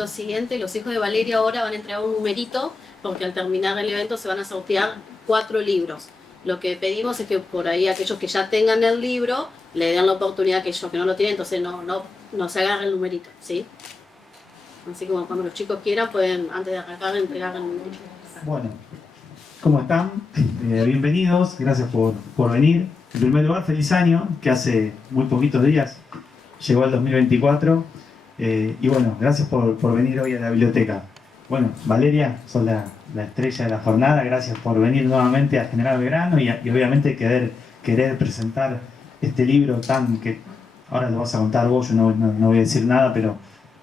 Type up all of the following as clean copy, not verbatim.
lo siguiente, los hijos de Valeria ahora van a entregar un numerito, porque al terminar el evento se van a sortear 4 libros. Lo que pedimos es que por ahí aquellos que ya tengan el libro, le den la oportunidad a aquellos que no lo tienen, entonces no se agarre el numerito, ¿sí? Así como cuando los chicos quieran, pueden, antes de arrancar, entregar el numerito. Bueno, ¿cómo están? Bienvenidos, gracias por venir. En primer lugar, feliz año, que hace muy poquitos días llegó el 2024. Y bueno, gracias por venir hoy a la biblioteca. Bueno, Valeria, sos la estrella de la jornada, gracias por venir nuevamente a General Belgrano y obviamente querer presentar este libro que ahora lo vas a contar vos, yo no voy a decir nada, pero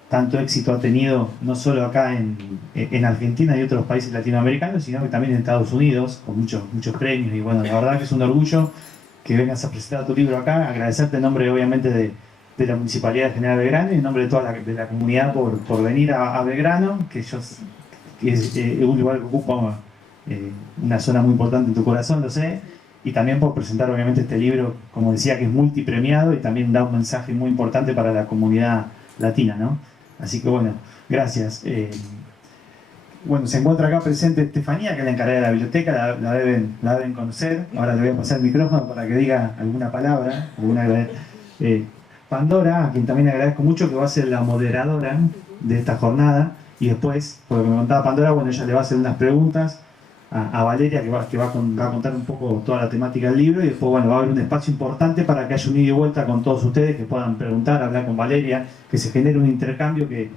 tanto éxito ha tenido no solo acá en Argentina y otros países latinoamericanos, sino que también en Estados Unidos, con muchos premios. Y bueno, la verdad que es un orgullo que vengas a presentar tu libro acá, agradecerte en nombre obviamente de la Municipalidad de General Belgrano y en nombre de toda la comunidad por venir a Belgrano, que es un lugar que ocupa una zona muy importante en tu corazón, lo sé, y también por presentar obviamente este libro, como decía, que es multipremiado y también da un mensaje muy importante para la comunidad latina, ¿no? Así que bueno, gracias. Bueno, se encuentra acá presente Estefanía, que es la encargada de la biblioteca, la deben conocer. Ahora le voy a pasar el micrófono para que diga alguna palabra. Pandora, a quien también agradezco mucho, que va a ser la moderadora de esta jornada. Y después, porque me contaba Pandora, bueno, ella le va a hacer unas preguntas a Valeria, que va a contar un poco toda la temática del libro. Y después, bueno, va a haber un espacio importante para que haya un ida y vuelta con todos ustedes, que puedan preguntar, hablar con Valeria, que se genere un intercambio que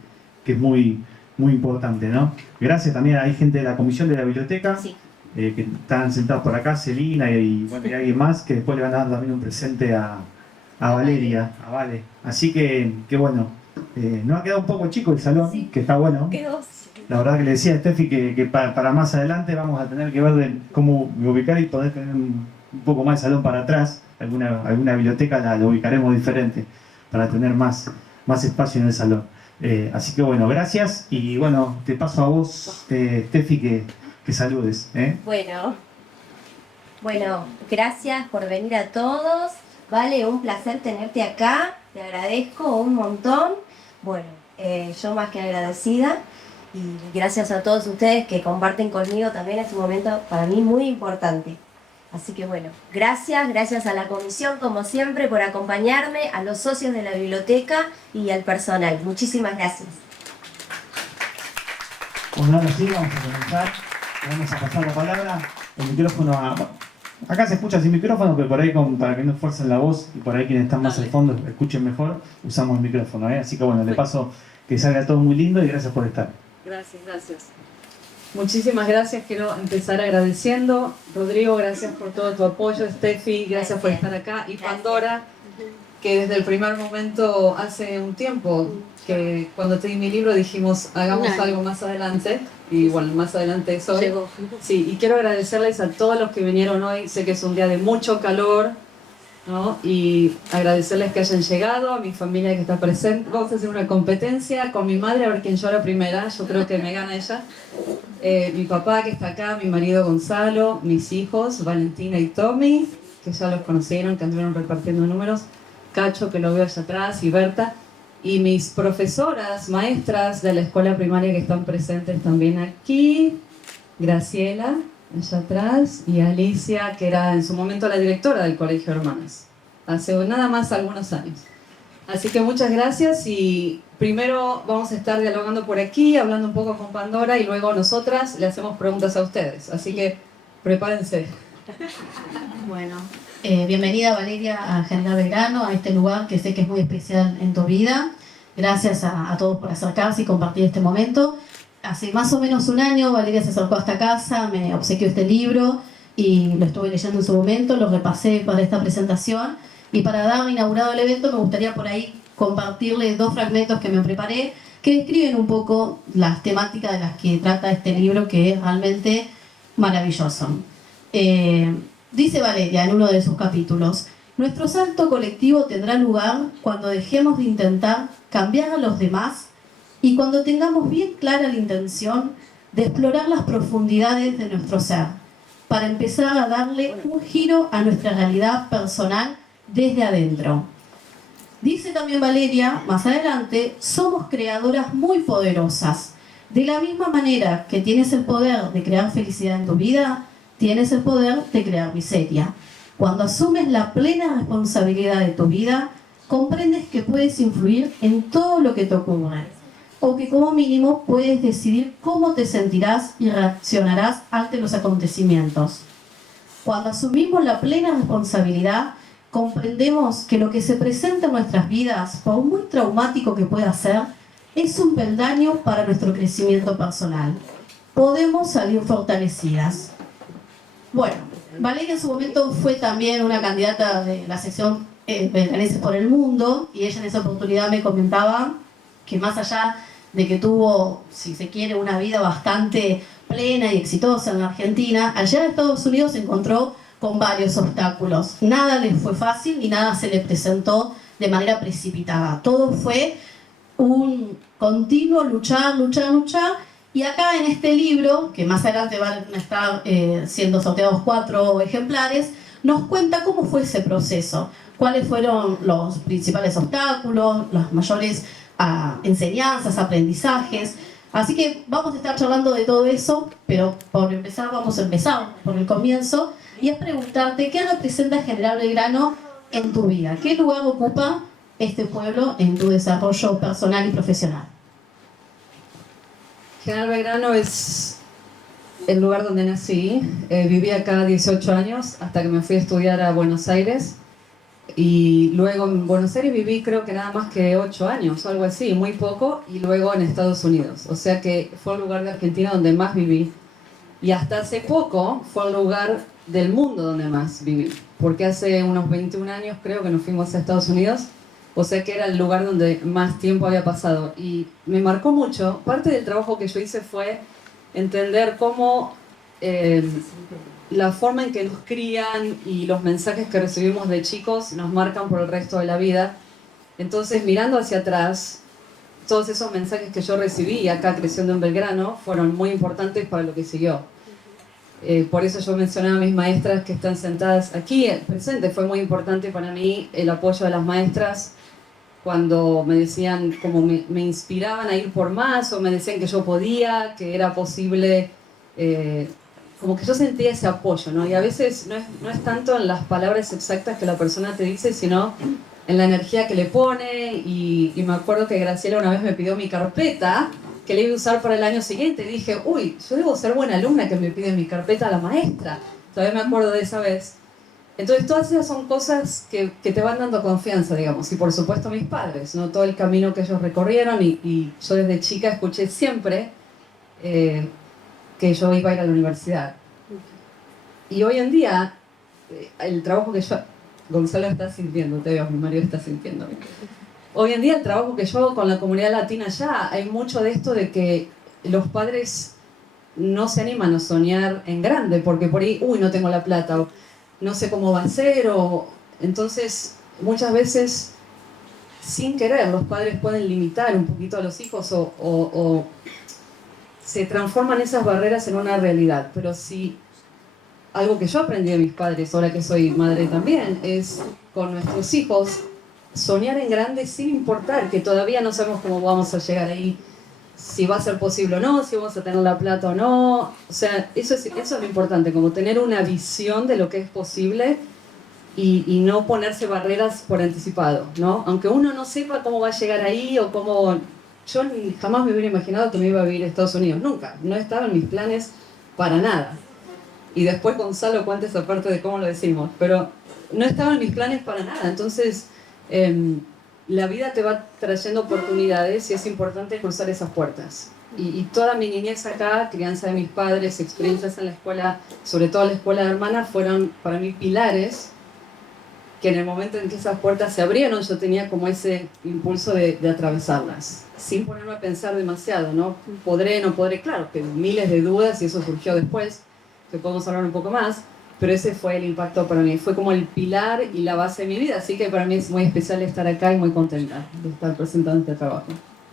es muy importante, ¿no? Gracias también, hay gente de la comisión de la biblioteca, Sí. Que están sentados por acá, Celina y alguien más, que después le van a dar también un presente a Valeria, a Vale. Así que bueno, nos ha quedado un poco chico el salón, Sí. que está bueno. Quedó. La verdad que le decía a Steffi que para más adelante vamos a tener que ver cómo ubicar y poder tener un poco más de salón para atrás. Alguna biblioteca la ubicaremos diferente para tener más espacio en el salón. Así que bueno, gracias y bueno, te paso a vos, Steffi, que saludes. Bueno, gracias por venir a todos. Vale, un placer tenerte acá, te agradezco un montón. Bueno, yo más que agradecida y gracias a todos ustedes que comparten conmigo también este momento para mí muy importante. Así que bueno, gracias a la comisión como siempre por acompañarme, a los socios de la biblioteca y al personal. Muchísimas gracias. Bueno, ahora sí, vamos a comenzar. Vamos a pasar la palabra, el micrófono acá se escucha sin micrófono, pero por ahí para que no esfuercen la voz y por ahí quienes están más al fondo escuchen mejor, usamos el micrófono, ¿eh? Así que bueno, le paso que salga todo muy lindo y gracias por estar. Gracias. Muchísimas gracias, quiero empezar agradeciendo. Rodrigo, gracias por todo tu apoyo. Steffi, gracias por estar acá. Y Pandora, que desde el primer momento, hace un tiempo, que cuando te di mi libro dijimos, hagamos algo más adelante. Y bueno, más adelante es hoy. Llegó. Sí, y quiero agradecerles a todos los que vinieron hoy. Sé que es un día de mucho calor, ¿no? Y agradecerles que hayan llegado, a mi familia que está presente. Vamos a hacer una competencia con mi madre a ver quién llora primera. Yo creo que me gana ella. Mi papá que está acá, mi marido Gonzalo, mis hijos Valentina y Tommy, que ya los conocieron, que anduvieron repartiendo números, Cacho, que lo veo allá atrás, y Berta, y mis profesoras, maestras de la escuela primaria que están presentes también aquí, Graciela, allá atrás, y Alicia, que era en su momento la directora del Colegio Hermanas, hace nada más algunos años. Así que muchas gracias y primero vamos a estar dialogando por aquí, hablando un poco con Pandora y luego nosotras le hacemos preguntas a ustedes. Así que prepárense. Bueno, bienvenida Valeria a General Belgrano, a este lugar que sé que es muy especial en tu vida. Gracias a todos por acercarse y compartir este momento. Hace más o menos un año Valeria se acercó a esta casa, me obsequió este libro y lo estuve leyendo en su momento, lo repasé para esta presentación y para dar inaugurado el evento me gustaría por ahí compartirles 2 fragmentos que me preparé que describen un poco las temáticas de las que trata este libro, que es realmente maravilloso. Dice Valeria en uno de sus capítulos: nuestro salto colectivo tendrá lugar cuando dejemos de intentar cambiar a los demás y cuando tengamos bien clara la intención de explorar las profundidades de nuestro ser, para empezar a darle un giro a nuestra realidad personal desde adentro. Dice también Valeria, más adelante, somos creadoras muy poderosas. De la misma manera que tienes el poder de crear felicidad en tu vida, tienes el poder de crear miseria. Cuando asumes la plena responsabilidad de tu vida, comprendes que puedes influir en todo lo que te ocurre, o que como mínimo puedes decidir cómo te sentirás y reaccionarás ante los acontecimientos. Cuando asumimos la plena responsabilidad, comprendemos que lo que se presenta en nuestras vidas, por muy traumático que pueda ser, es un peldaño para nuestro crecimiento personal. Podemos salir fortalecidas. Bueno, Valeria en su momento fue también una candidata de la sección Belgraneses por el Mundo, y ella en esa oportunidad me comentaba que más allá de que tuvo, si se quiere, una vida bastante plena y exitosa en la Argentina, allá en Estados Unidos se encontró con varios obstáculos. Nada le fue fácil y nada se le presentó de manera precipitada. Todo fue un continuo luchar. Y acá en este libro, que más adelante van a estar siendo sorteados 4 ejemplares, nos cuenta cómo fue ese proceso, cuáles fueron los principales obstáculos, las mayores enseñanzas, aprendizajes. Así que vamos a estar charlando de todo eso, pero vamos a empezar por el comienzo, y es preguntarte qué representa General Belgrano en tu vida, qué lugar ocupa este pueblo en tu desarrollo personal y profesional. General Belgrano es el lugar donde nací. Viví acá 18 años hasta que me fui a estudiar a Buenos Aires. Y luego en Buenos Aires viví creo que nada más que 8 años o algo así, muy poco. Y luego en Estados Unidos. O sea que fue el lugar de Argentina donde más viví. Y hasta hace poco fue el lugar del mundo donde más viví. Porque hace unos 21 años creo que nos fuimos a Estados Unidos. O sea que era el lugar donde más tiempo había pasado. Y me marcó mucho. Parte del trabajo que yo hice fue entender cómo la forma en que nos crían y los mensajes que recibimos de chicos nos marcan por el resto de la vida. Entonces, mirando hacia atrás, todos esos mensajes que yo recibí acá creciendo en Belgrano fueron muy importantes para lo que siguió. Por eso yo mencionaba a mis maestras que están sentadas aquí presentes. Fue muy importante para mí el apoyo de las maestras cuando me decían, como me inspiraban a ir por más, o me decían que yo podía, que era posible, como que yo sentía ese apoyo, ¿no? Y a veces no es tanto en las palabras exactas que la persona te dice, sino en la energía que le pone. Y me acuerdo que Graciela una vez me pidió mi carpeta, que le iba a usar para el año siguiente, y dije, uy, yo debo ser buena alumna que me pide mi carpeta a la maestra. Todavía me acuerdo de esa vez. Entonces todas esas son cosas que te van dando confianza, digamos, y por supuesto mis padres, ¿no? Todo el camino que ellos recorrieron, y yo desde chica escuché siempre que yo iba a ir a la universidad. Y hoy en día, el trabajo que yo... Gonzalo está sintiendo, te veo, mi marido está sintiendo. Hoy en día el trabajo que yo hago con la comunidad latina ya, hay mucho de esto de que los padres no se animan a soñar en grande, porque por ahí, uy, no tengo la plata, o no sé cómo va a ser, o entonces muchas veces sin querer los padres pueden limitar un poquito a los hijos, o se transforman esas barreras en una realidad. Pero si algo que yo aprendí de mis padres, ahora que soy madre también, es con nuestros hijos soñar en grande sin importar que todavía no sabemos cómo vamos a llegar ahí, si va a ser posible o no, si vamos a tener la plata o no. O sea, eso es lo importante, como tener una visión de lo que es posible y no ponerse barreras por anticipado, ¿no? Aunque uno no sepa cómo va a llegar ahí o cómo... Yo jamás me hubiera imaginado que me iba a vivir a Estados Unidos, nunca. No estaba en mis planes para nada. Y después Gonzalo cuenta esa parte de cómo lo decimos, pero no estaba en mis planes para nada. Entonces, la vida te va trayendo oportunidades y es importante cruzar esas puertas. Y toda mi niñez acá, crianza de mis padres, experiencias en la escuela, sobre todo la escuela de hermanas, fueron para mí pilares que en el momento en que esas puertas se abrieron, yo tenía como ese impulso de atravesarlas, sin ponerme a pensar demasiado, ¿no? ¿Podré, no podré? Claro, que miles de dudas, y eso surgió después, que podemos hablar un poco más, pero ese fue el impacto para mí, fue como el pilar y la base de mi vida, así que para mí es muy especial estar acá y muy contenta de estar presentando este trabajo,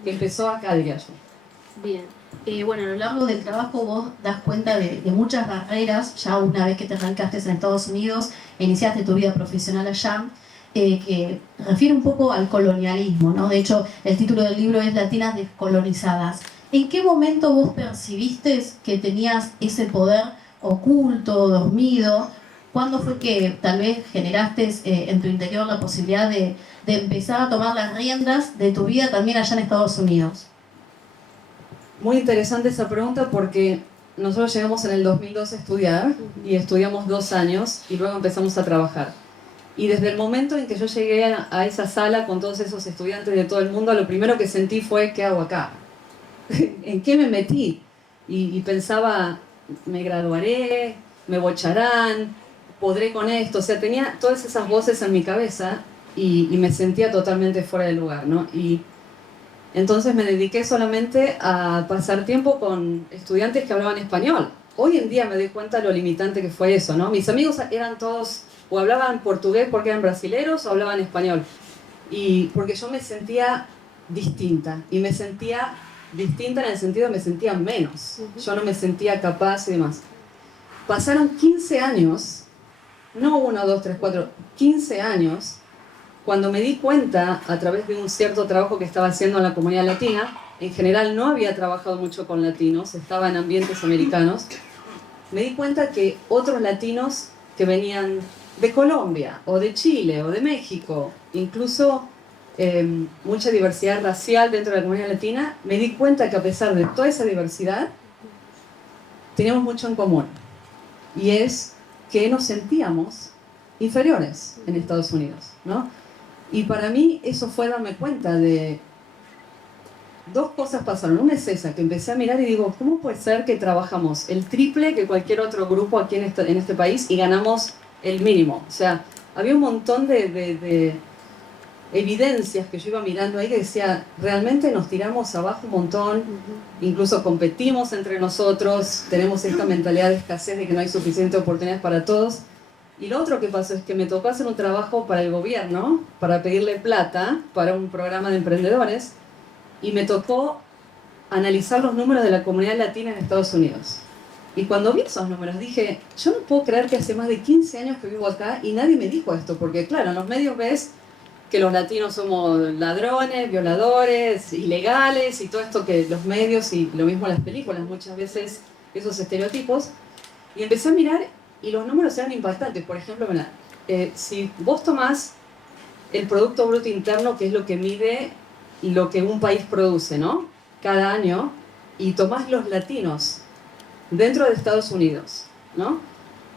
que empezó acá, diría yo. Bien. Bueno, a lo largo del trabajo vos das cuenta de muchas barreras, ya una vez que te arrancaste en Estados Unidos, iniciaste tu vida profesional allá, que refiere un poco al colonialismo, ¿no? De hecho, el título del libro es Latinas descolonizadas. ¿En qué momento vos percibiste que tenías ese poder oculto, dormido? ¿Cuándo fue que tal vez generaste en tu interior la posibilidad de empezar a tomar las riendas de tu vida también allá en Estados Unidos? Muy interesante esa pregunta porque nosotros llegamos en el 2002 a estudiar y estudiamos 2 años y luego empezamos a trabajar. Y desde el momento en que yo llegué a esa sala con todos esos estudiantes de todo el mundo, lo primero que sentí fue, ¿qué hago acá? ¿En qué me metí? Y pensaba, me graduaré, me bocharán, podré con esto. O sea, tenía todas esas voces en mi cabeza y me sentía totalmente fuera de lugar, ¿no? Y entonces me dediqué solamente a pasar tiempo con estudiantes que hablaban español. Hoy en día me doy cuenta lo limitante que fue eso, ¿no? Mis amigos eran todos, o hablaban portugués porque eran brasileros, o hablaban español. Y porque yo me sentía distinta, y me sentía distinta en el sentido de me sentía menos. Yo no me sentía capaz y demás. Pasaron 15 años, no 1, 2, 3, 4, 15 años, cuando me di cuenta, a través de un cierto trabajo que estaba haciendo en la comunidad latina, en general no había trabajado mucho con latinos, estaba en ambientes americanos, me di cuenta que otros latinos que venían de Colombia, o de Chile, o de México, incluso mucha diversidad racial dentro de la comunidad latina, me di cuenta que a pesar de toda esa diversidad, teníamos mucho en común. Y es que nos sentíamos inferiores en Estados Unidos, ¿no? Y para mí eso fue darme cuenta de 2 cosas pasaron. Una es esa, que empecé a mirar y digo, ¿cómo puede ser que trabajamos el triple que cualquier otro grupo aquí en este país y ganamos el mínimo? O sea, había un montón de evidencias que yo iba mirando ahí que decía, realmente nos tiramos abajo un montón, incluso competimos entre nosotros, tenemos esta mentalidad de escasez de que no hay suficientes oportunidades para todos. Y lo otro que pasó es que me tocó hacer un trabajo para el gobierno, para pedirle plata para un programa de emprendedores, y me tocó analizar los números de la comunidad latina en Estados Unidos. Y cuando vi esos números dije, yo no puedo creer que hace más de 15 años que vivo acá y nadie me dijo esto, porque claro, en los medios ves que los latinos somos ladrones, violadores, ilegales y todo esto que los medios y lo mismo las películas muchas veces, esos estereotipos. Y empecé a mirar y los números eran impactantes. Por ejemplo, si vos tomás el Producto Bruto Interno, que es lo que mide lo que un país produce, ¿no? Cada año, y tomás los latinos dentro de Estados Unidos, ¿no?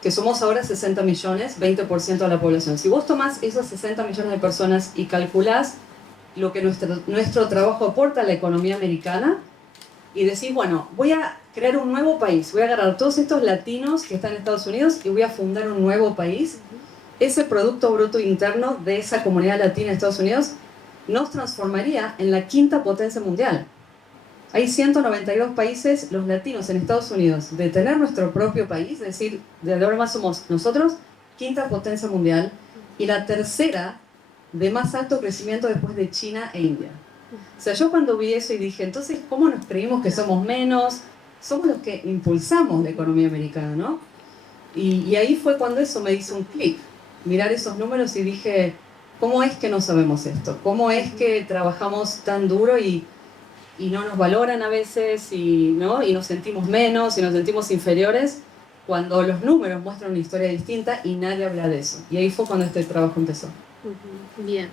Que somos ahora 60 millones, 20% de la población. Si vos tomás esos 60 millones de personas y calculás lo que nuestro trabajo aporta a la economía americana y decís, bueno, voy a crear un nuevo país, voy a agarrar todos estos latinos que están en Estados Unidos y voy a fundar un nuevo país, ese Producto Bruto Interno de esa comunidad latina en Estados Unidos nos transformaría en la 5ª potencia mundial. Hay 192 países, los latinos en Estados Unidos, de tener nuestro propio país, es decir, de ahora más somos nosotros, 5ª potencia mundial, y la 3ª de más alto crecimiento después de China e India. O sea, yo cuando vi eso y dije, entonces, ¿cómo nos creímos que somos menos? Somos los que impulsamos la economía americana, ¿no? Y ahí fue cuando eso me hizo un clic, mirar esos números y dije, ¿cómo es que no sabemos esto? ¿Cómo es que trabajamos tan duro y no nos valoran a veces ¿no? Y nos sentimos menos y nos sentimos inferiores cuando los números muestran una historia distinta y nadie habla de eso? Y ahí fue cuando este trabajo empezó. Bien.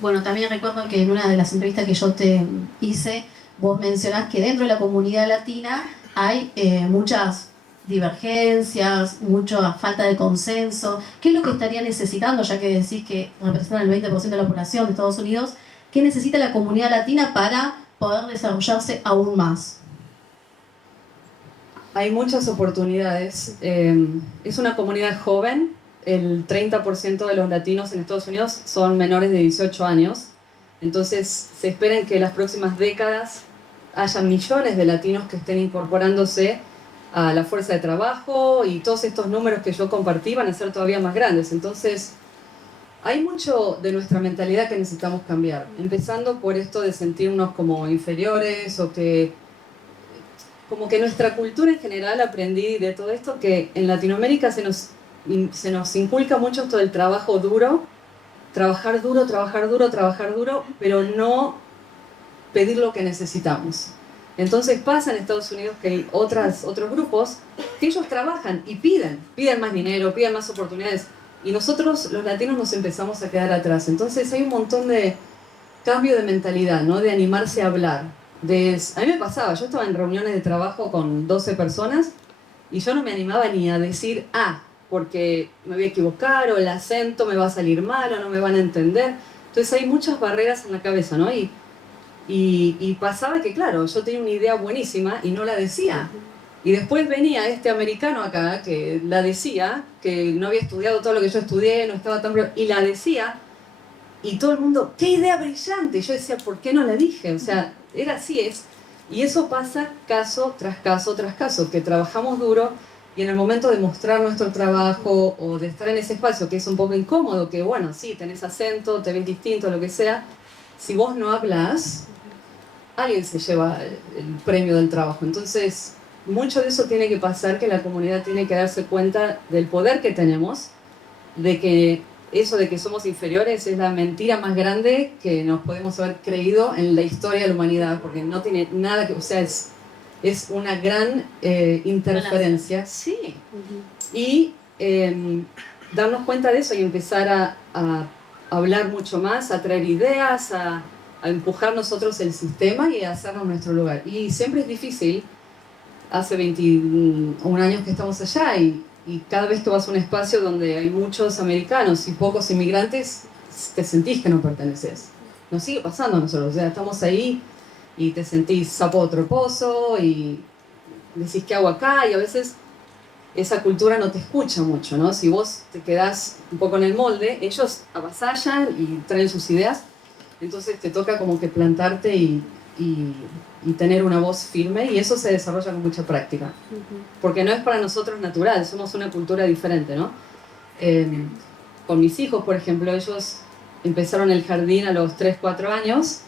Bueno, también recuerdo que en una de las entrevistas que yo te hice, vos mencionás que dentro de la comunidad latina hay muchas divergencias, mucha falta de consenso. ¿Qué es lo que estaría necesitando, ya que decís que representan el 20% de la población de Estados Unidos? ¿Qué necesita la comunidad latina para poder desarrollarse aún más? Hay muchas oportunidades. Es una comunidad joven. El 30% de los latinos en Estados Unidos son menores de 18 años. Entonces se espera que en las próximas décadas haya millones de latinos que estén incorporándose a la fuerza de trabajo, y todos estos números que yo compartí van a ser todavía más grandes. Entonces hay mucho de nuestra mentalidad que necesitamos cambiar, empezando por esto de sentirnos como inferiores, o que como que nuestra cultura en general, aprendí de todo esto, que en Latinoamérica se nos inculca mucho esto del trabajo duro trabajar duro, trabajar duro, trabajar duro, pero no pedir lo que necesitamos. Entonces pasa en Estados Unidos que hay otros grupos que ellos trabajan y piden más dinero, piden más oportunidades. Y nosotros, los latinos, nos empezamos a quedar atrás. Entonces hay un montón de cambio de mentalidad, ¿no? De animarse a hablar. A mí me pasaba, yo estaba en reuniones de trabajo con 12 personas y yo no me animaba ni a decir porque me voy a equivocar, o el acento me va a salir mal, o no me van a entender. Entonces hay muchas barreras en la cabeza, ¿no? Y pasaba que, claro, yo tenía una idea buenísima y no la decía. Y después venía este americano acá que la decía, que no había estudiado todo lo que yo estudié, no estaba tan... y la decía, y todo el mundo, ¡qué idea brillante! Y yo decía, ¿por qué no la dije? O sea, era así es. Y eso pasa caso tras caso tras caso, que trabajamos duro y en el momento de mostrar nuestro trabajo o de estar en ese espacio que es un poco incómodo, que bueno, sí, tenés acento, te ven distinto, lo que sea, si vos no hablas, alguien se lleva el premio del trabajo. Entonces, mucho de eso tiene que pasar, que la comunidad tiene que darse cuenta del poder que tenemos, de que eso de que somos inferiores es la mentira más grande que nos podemos haber creído en la historia de la humanidad, porque no tiene nada que... O sea, es una gran interferencia. Sí. Y darnos cuenta de eso y empezar a hablar mucho más, a traer ideas, a empujar nosotros el sistema y a hacernos nuestro lugar. Y siempre es difícil. Hace 21 años que estamos allá y cada vez que vas a un espacio donde hay muchos americanos y pocos inmigrantes, te sentís que no perteneces. Nos sigue pasando a nosotros, o sea, estamos ahí y te sentís sapo de pozo y decís, ¿qué hago acá? Y a veces esa cultura no te escucha mucho, ¿no? Si vos te quedás un poco en el molde, ellos avasallan y traen sus ideas, entonces te toca como que plantarte y tener una voz firme, y eso se desarrolla con mucha práctica, porque no es para nosotros natural, somos una cultura diferente, ¿no? Con mis hijos, por ejemplo, ellos empezaron el jardín a los 3, 4 años,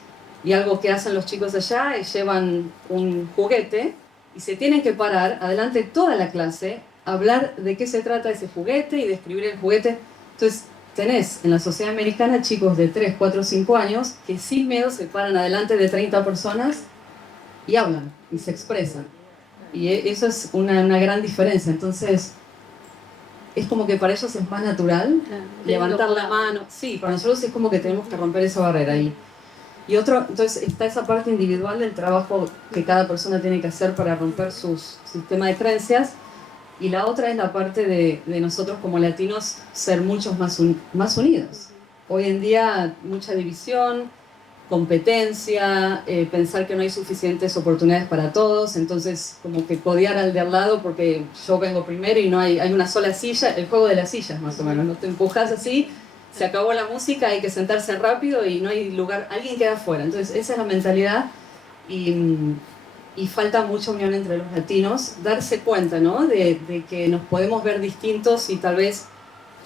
y algo que hacen los chicos allá es llevan un juguete y se tienen que parar adelante de toda la clase, hablar de qué se trata ese juguete y describir el juguete. Entonces tenés en la sociedad americana chicos de 3, 4, 5 años que sin miedo se paran adelante de 30 personas y hablan y se expresan. Y eso es una gran diferencia. Entonces es como que para ellos es más natural levantar la mano. Sí, para nosotros es como que tenemos que romper esa barrera. Entonces está esa parte individual del trabajo que cada persona tiene que hacer para romper su sistema de creencias. Y la otra es la parte de nosotros como latinos ser muchos más unidos. Hoy en día mucha división, competencia, pensar que no hay suficientes oportunidades para todos, entonces como que codear al de al lado porque yo vengo primero y no hay una sola silla, el juego de las sillas más o menos, no te empujas así, se acabó la música, hay que sentarse rápido y no hay lugar, alguien queda afuera. Entonces esa es la mentalidad y falta mucha unión entre los latinos, darse cuenta, ¿no? de que nos podemos ver distintos y tal vez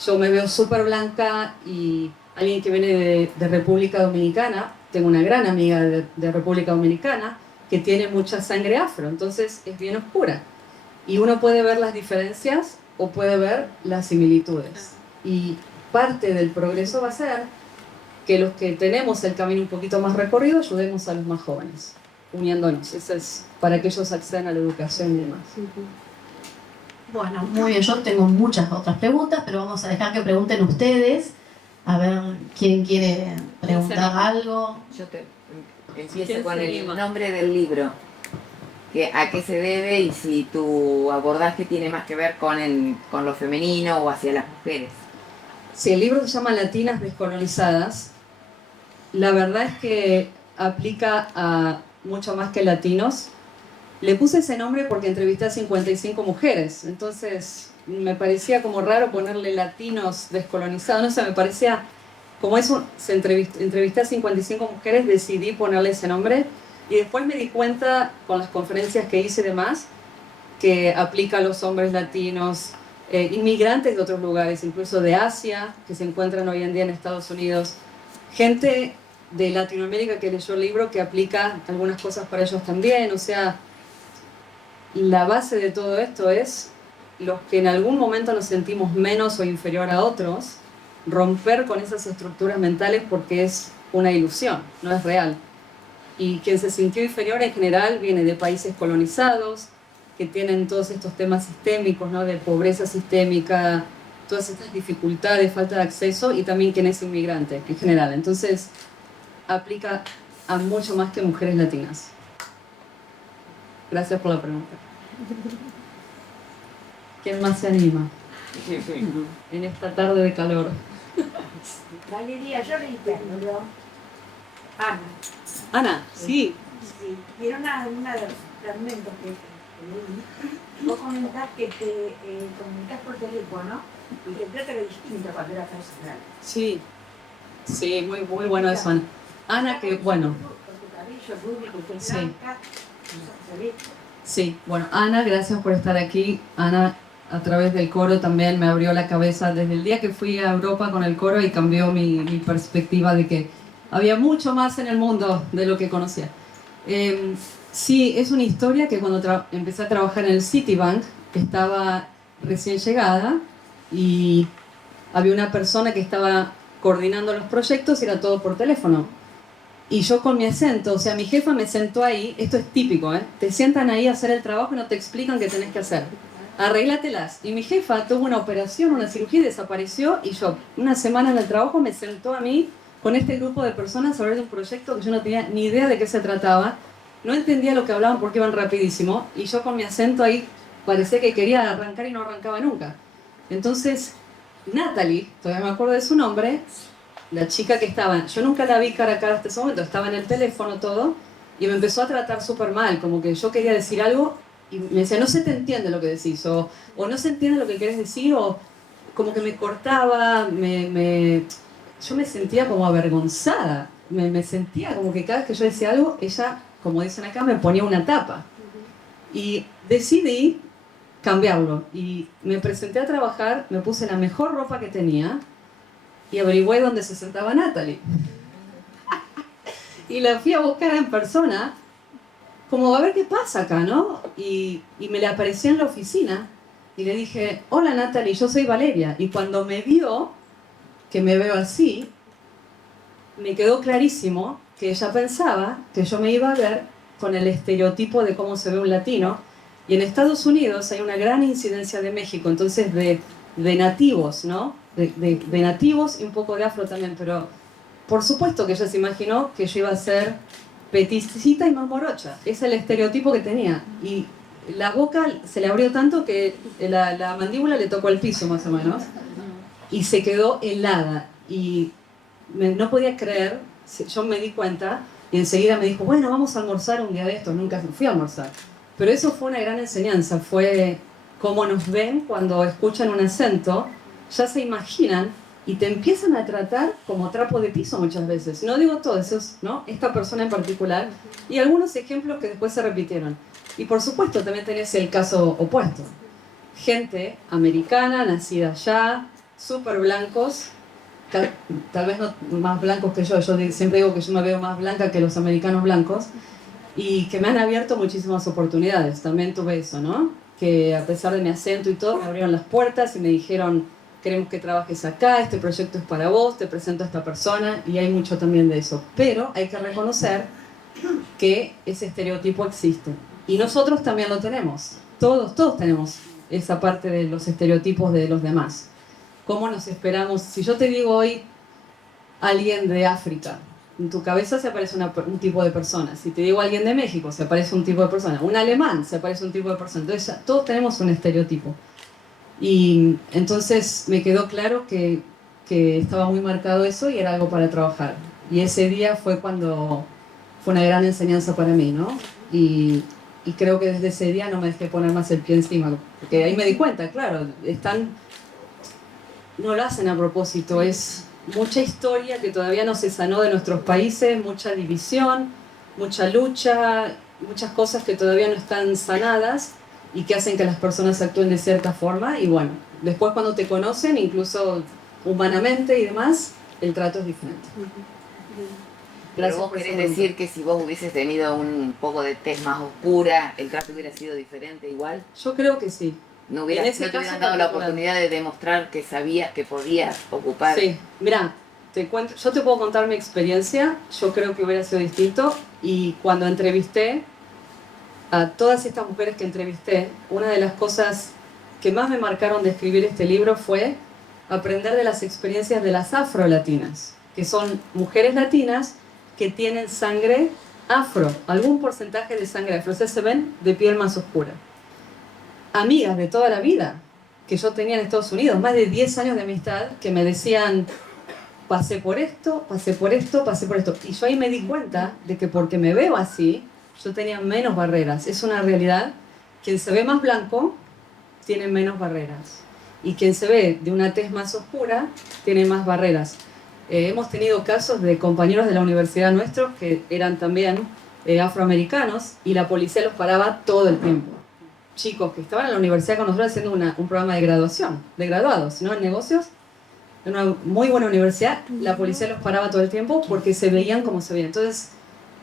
yo me veo súper blanca y alguien que viene de República Dominicana, tengo una gran amiga de República Dominicana que tiene mucha sangre afro, entonces es bien oscura. Y uno puede ver las diferencias o puede ver las similitudes. Y parte del progreso va a ser que los que tenemos el camino un poquito más recorrido ayudemos a los más jóvenes, uniéndonos. Eso es para que ellos accedan a la educación y demás. Bueno, muy bien, yo tengo muchas otras preguntas, pero vamos a dejar que pregunten ustedes. A ver, ¿quién quiere preguntar algo? Yo te empiezo con el nombre del libro. ¿A qué se debe y si tu abordaje tiene más que ver con lo femenino o hacia las mujeres? Sí, el libro se llama Latinas Descolonizadas. La verdad es que aplica a mucho más que latinos. Le puse ese nombre porque entrevisté a 55 mujeres, entonces me parecía como raro ponerle latinos descolonizados, no sé, me parecía, como eso, entrevisté a 55 mujeres, decidí ponerle ese nombre y después me di cuenta con las conferencias que hice y demás, que aplica a los hombres latinos, inmigrantes de otros lugares, incluso de Asia, que se encuentran hoy en día en Estados Unidos, gente de Latinoamérica que leyó el libro que aplica algunas cosas para ellos también. O sea, la base de todo esto es los que en algún momento nos sentimos menos o inferior a otros, romper con esas estructuras mentales porque es una ilusión, no es real. Y quien se sintió inferior en general viene de países colonizados, que tienen todos estos temas sistémicos, ¿no? De pobreza sistémica, todas estas dificultades, falta de acceso, y también quien es inmigrante en general. Entonces, aplica a mucho más que mujeres latinas. Gracias por la pregunta. ¿Quién más se anima en esta tarde de calor? Valeria, yo reitero, Ana. Ana, sí. Sí, y era una de los fragmentos que leí. Vos comentás que te comunicás por teléfono y que creo que era distinto cuando era personal. Sí, sí, muy bueno eso, Ana. Ana, que bueno. Con tu cabello rubio, con tu Sí. blanca, Sí, bueno, Ana, gracias por estar aquí. Ana, a través del coro también me abrió la cabeza desde el día que fui a Europa con el coro y cambió mi perspectiva de que había mucho más en el mundo de lo que conocía. Sí, es una historia que cuando empecé a trabajar en el Citibank, estaba recién llegada y había una persona que estaba coordinando los proyectos y era todo por teléfono. Y yo con mi acento, o sea, mi jefa me sentó ahí, esto es típico, ¿eh? Te sientan ahí a hacer el trabajo y no te explican qué tenés que hacer. Arréglatelas. Y mi jefa tuvo una operación, una cirugía y desapareció, y yo, una semana en el trabajo, me sentó a mí con este grupo de personas a hablar de un proyecto que yo no tenía ni idea de qué se trataba, no entendía lo que hablaban porque iban rapidísimo, y yo con mi acento ahí parecía que quería arrancar y no arrancaba nunca. Entonces, Natalie, todavía me acuerdo de su nombre, la chica que estaba, yo nunca la vi cara a cara hasta ese momento, estaba en el teléfono todo, y me empezó a tratar súper mal, como que yo quería decir algo, y me decía, no se te entiende lo que decís, o no se entiende lo que querés decir, o como que me cortaba, yo me sentía como avergonzada, me sentía como que cada vez que yo decía algo, ella, como dicen acá, me ponía una tapa. Y decidí cambiarlo, y me presenté a trabajar, me puse la mejor ropa que tenía, y averigüé dónde se sentaba Natalie. Y la fui a buscar en persona, como a ver qué pasa acá, ¿no? Y me le aparecí en la oficina y le dije, hola Natalie, yo soy Valeria. Y cuando me vio, que me veo así, me quedó clarísimo que ella pensaba que yo me iba a ver con el estereotipo de cómo se ve un latino. Y en Estados Unidos hay una gran incidencia de México, entonces de nativos, ¿no? De nativos y un poco de afro también, pero por supuesto que ella se imaginó que yo iba a ser peticita y más morocha. Es el estereotipo que tenía. Y la boca se le abrió tanto que la mandíbula le tocó el piso, más o menos. Y se quedó helada. Y no podía creer, yo me di cuenta, y enseguida me dijo, bueno, vamos a almorzar un día de estos. Nunca fui a almorzar. Pero eso fue una gran enseñanza. Fue cómo nos ven cuando escuchan un acento, ya se imaginan y te empiezan a tratar como trapo de piso muchas veces. No digo todo eso, ¿no? Esta persona en particular. Y algunos ejemplos que después se repitieron. Y por supuesto también tenés el caso opuesto. Gente americana, nacida allá, súper blancos, tal vez no más blancos que yo siempre digo que yo me veo más blanca que los americanos blancos, y que me han abierto muchísimas oportunidades. También tuve eso, ¿no? Que a pesar de mi acento y todo, me abrieron las puertas y me dijeron, queremos que trabajes acá, este proyecto es para vos, te presento a esta persona, y hay mucho también de eso. Pero hay que reconocer que ese estereotipo existe. Y nosotros también lo tenemos. Todos tenemos esa parte de los estereotipos de los demás. ¿Cómo nos esperamos? Si yo te digo hoy alguien de África, en tu cabeza se aparece un tipo de persona. Si te digo alguien de México, se aparece un tipo de persona. Un alemán, se aparece un tipo de persona. Entonces ya, todos tenemos un estereotipo. Y entonces me quedó claro que estaba muy marcado eso y era algo para trabajar. Y ese día fue cuando fue una gran enseñanza para mí, ¿no? Y creo que desde ese día no me dejé poner más el pie encima. Porque ahí me di cuenta, claro, no lo hacen a propósito, es mucha historia que todavía no se sanó de nuestros países, mucha división, mucha lucha, muchas cosas que todavía no están sanadas y que hacen que las personas actúen de cierta forma. Y bueno, después cuando te conocen, incluso humanamente y demás, el trato es diferente. Pero vos querés decir que si vos hubieses tenido un poco de tez más oscura, el trato hubiera sido diferente igual. Yo creo que sí. No, En ese no te hubieran caso dado la particular. oportunidad de demostrar que sabías que podías ocupar. Sí, mira, yo te puedo contar mi experiencia, yo creo que hubiera sido distinto, y cuando entrevisté a todas estas mujeres que entrevisté, una de las cosas que más me marcaron de escribir este libro fue aprender de las experiencias de las afrolatinas, que son mujeres latinas que tienen sangre afro, algún porcentaje de sangre afro, o sea, se ven de piel más oscura. Amigas de toda la vida que yo tenía en Estados Unidos, más de 10 años de amistad, que me decían, pasé por esto, pasé por esto, pasé por esto. Y yo ahí me di cuenta de que porque me veo así, yo tenía menos barreras. Es una realidad. Quien se ve más blanco tiene menos barreras. Y quien se ve de una tez más oscura tiene más barreras. Hemos tenido casos de compañeros de la universidad nuestros que eran también afroamericanos y la policía los paraba todo el tiempo. Chicos que estaban en la universidad con nosotros haciendo un programa de graduación, de graduados, ¿no? En negocios, en una muy buena universidad, la policía los paraba todo el tiempo porque se veían como se veían. Entonces,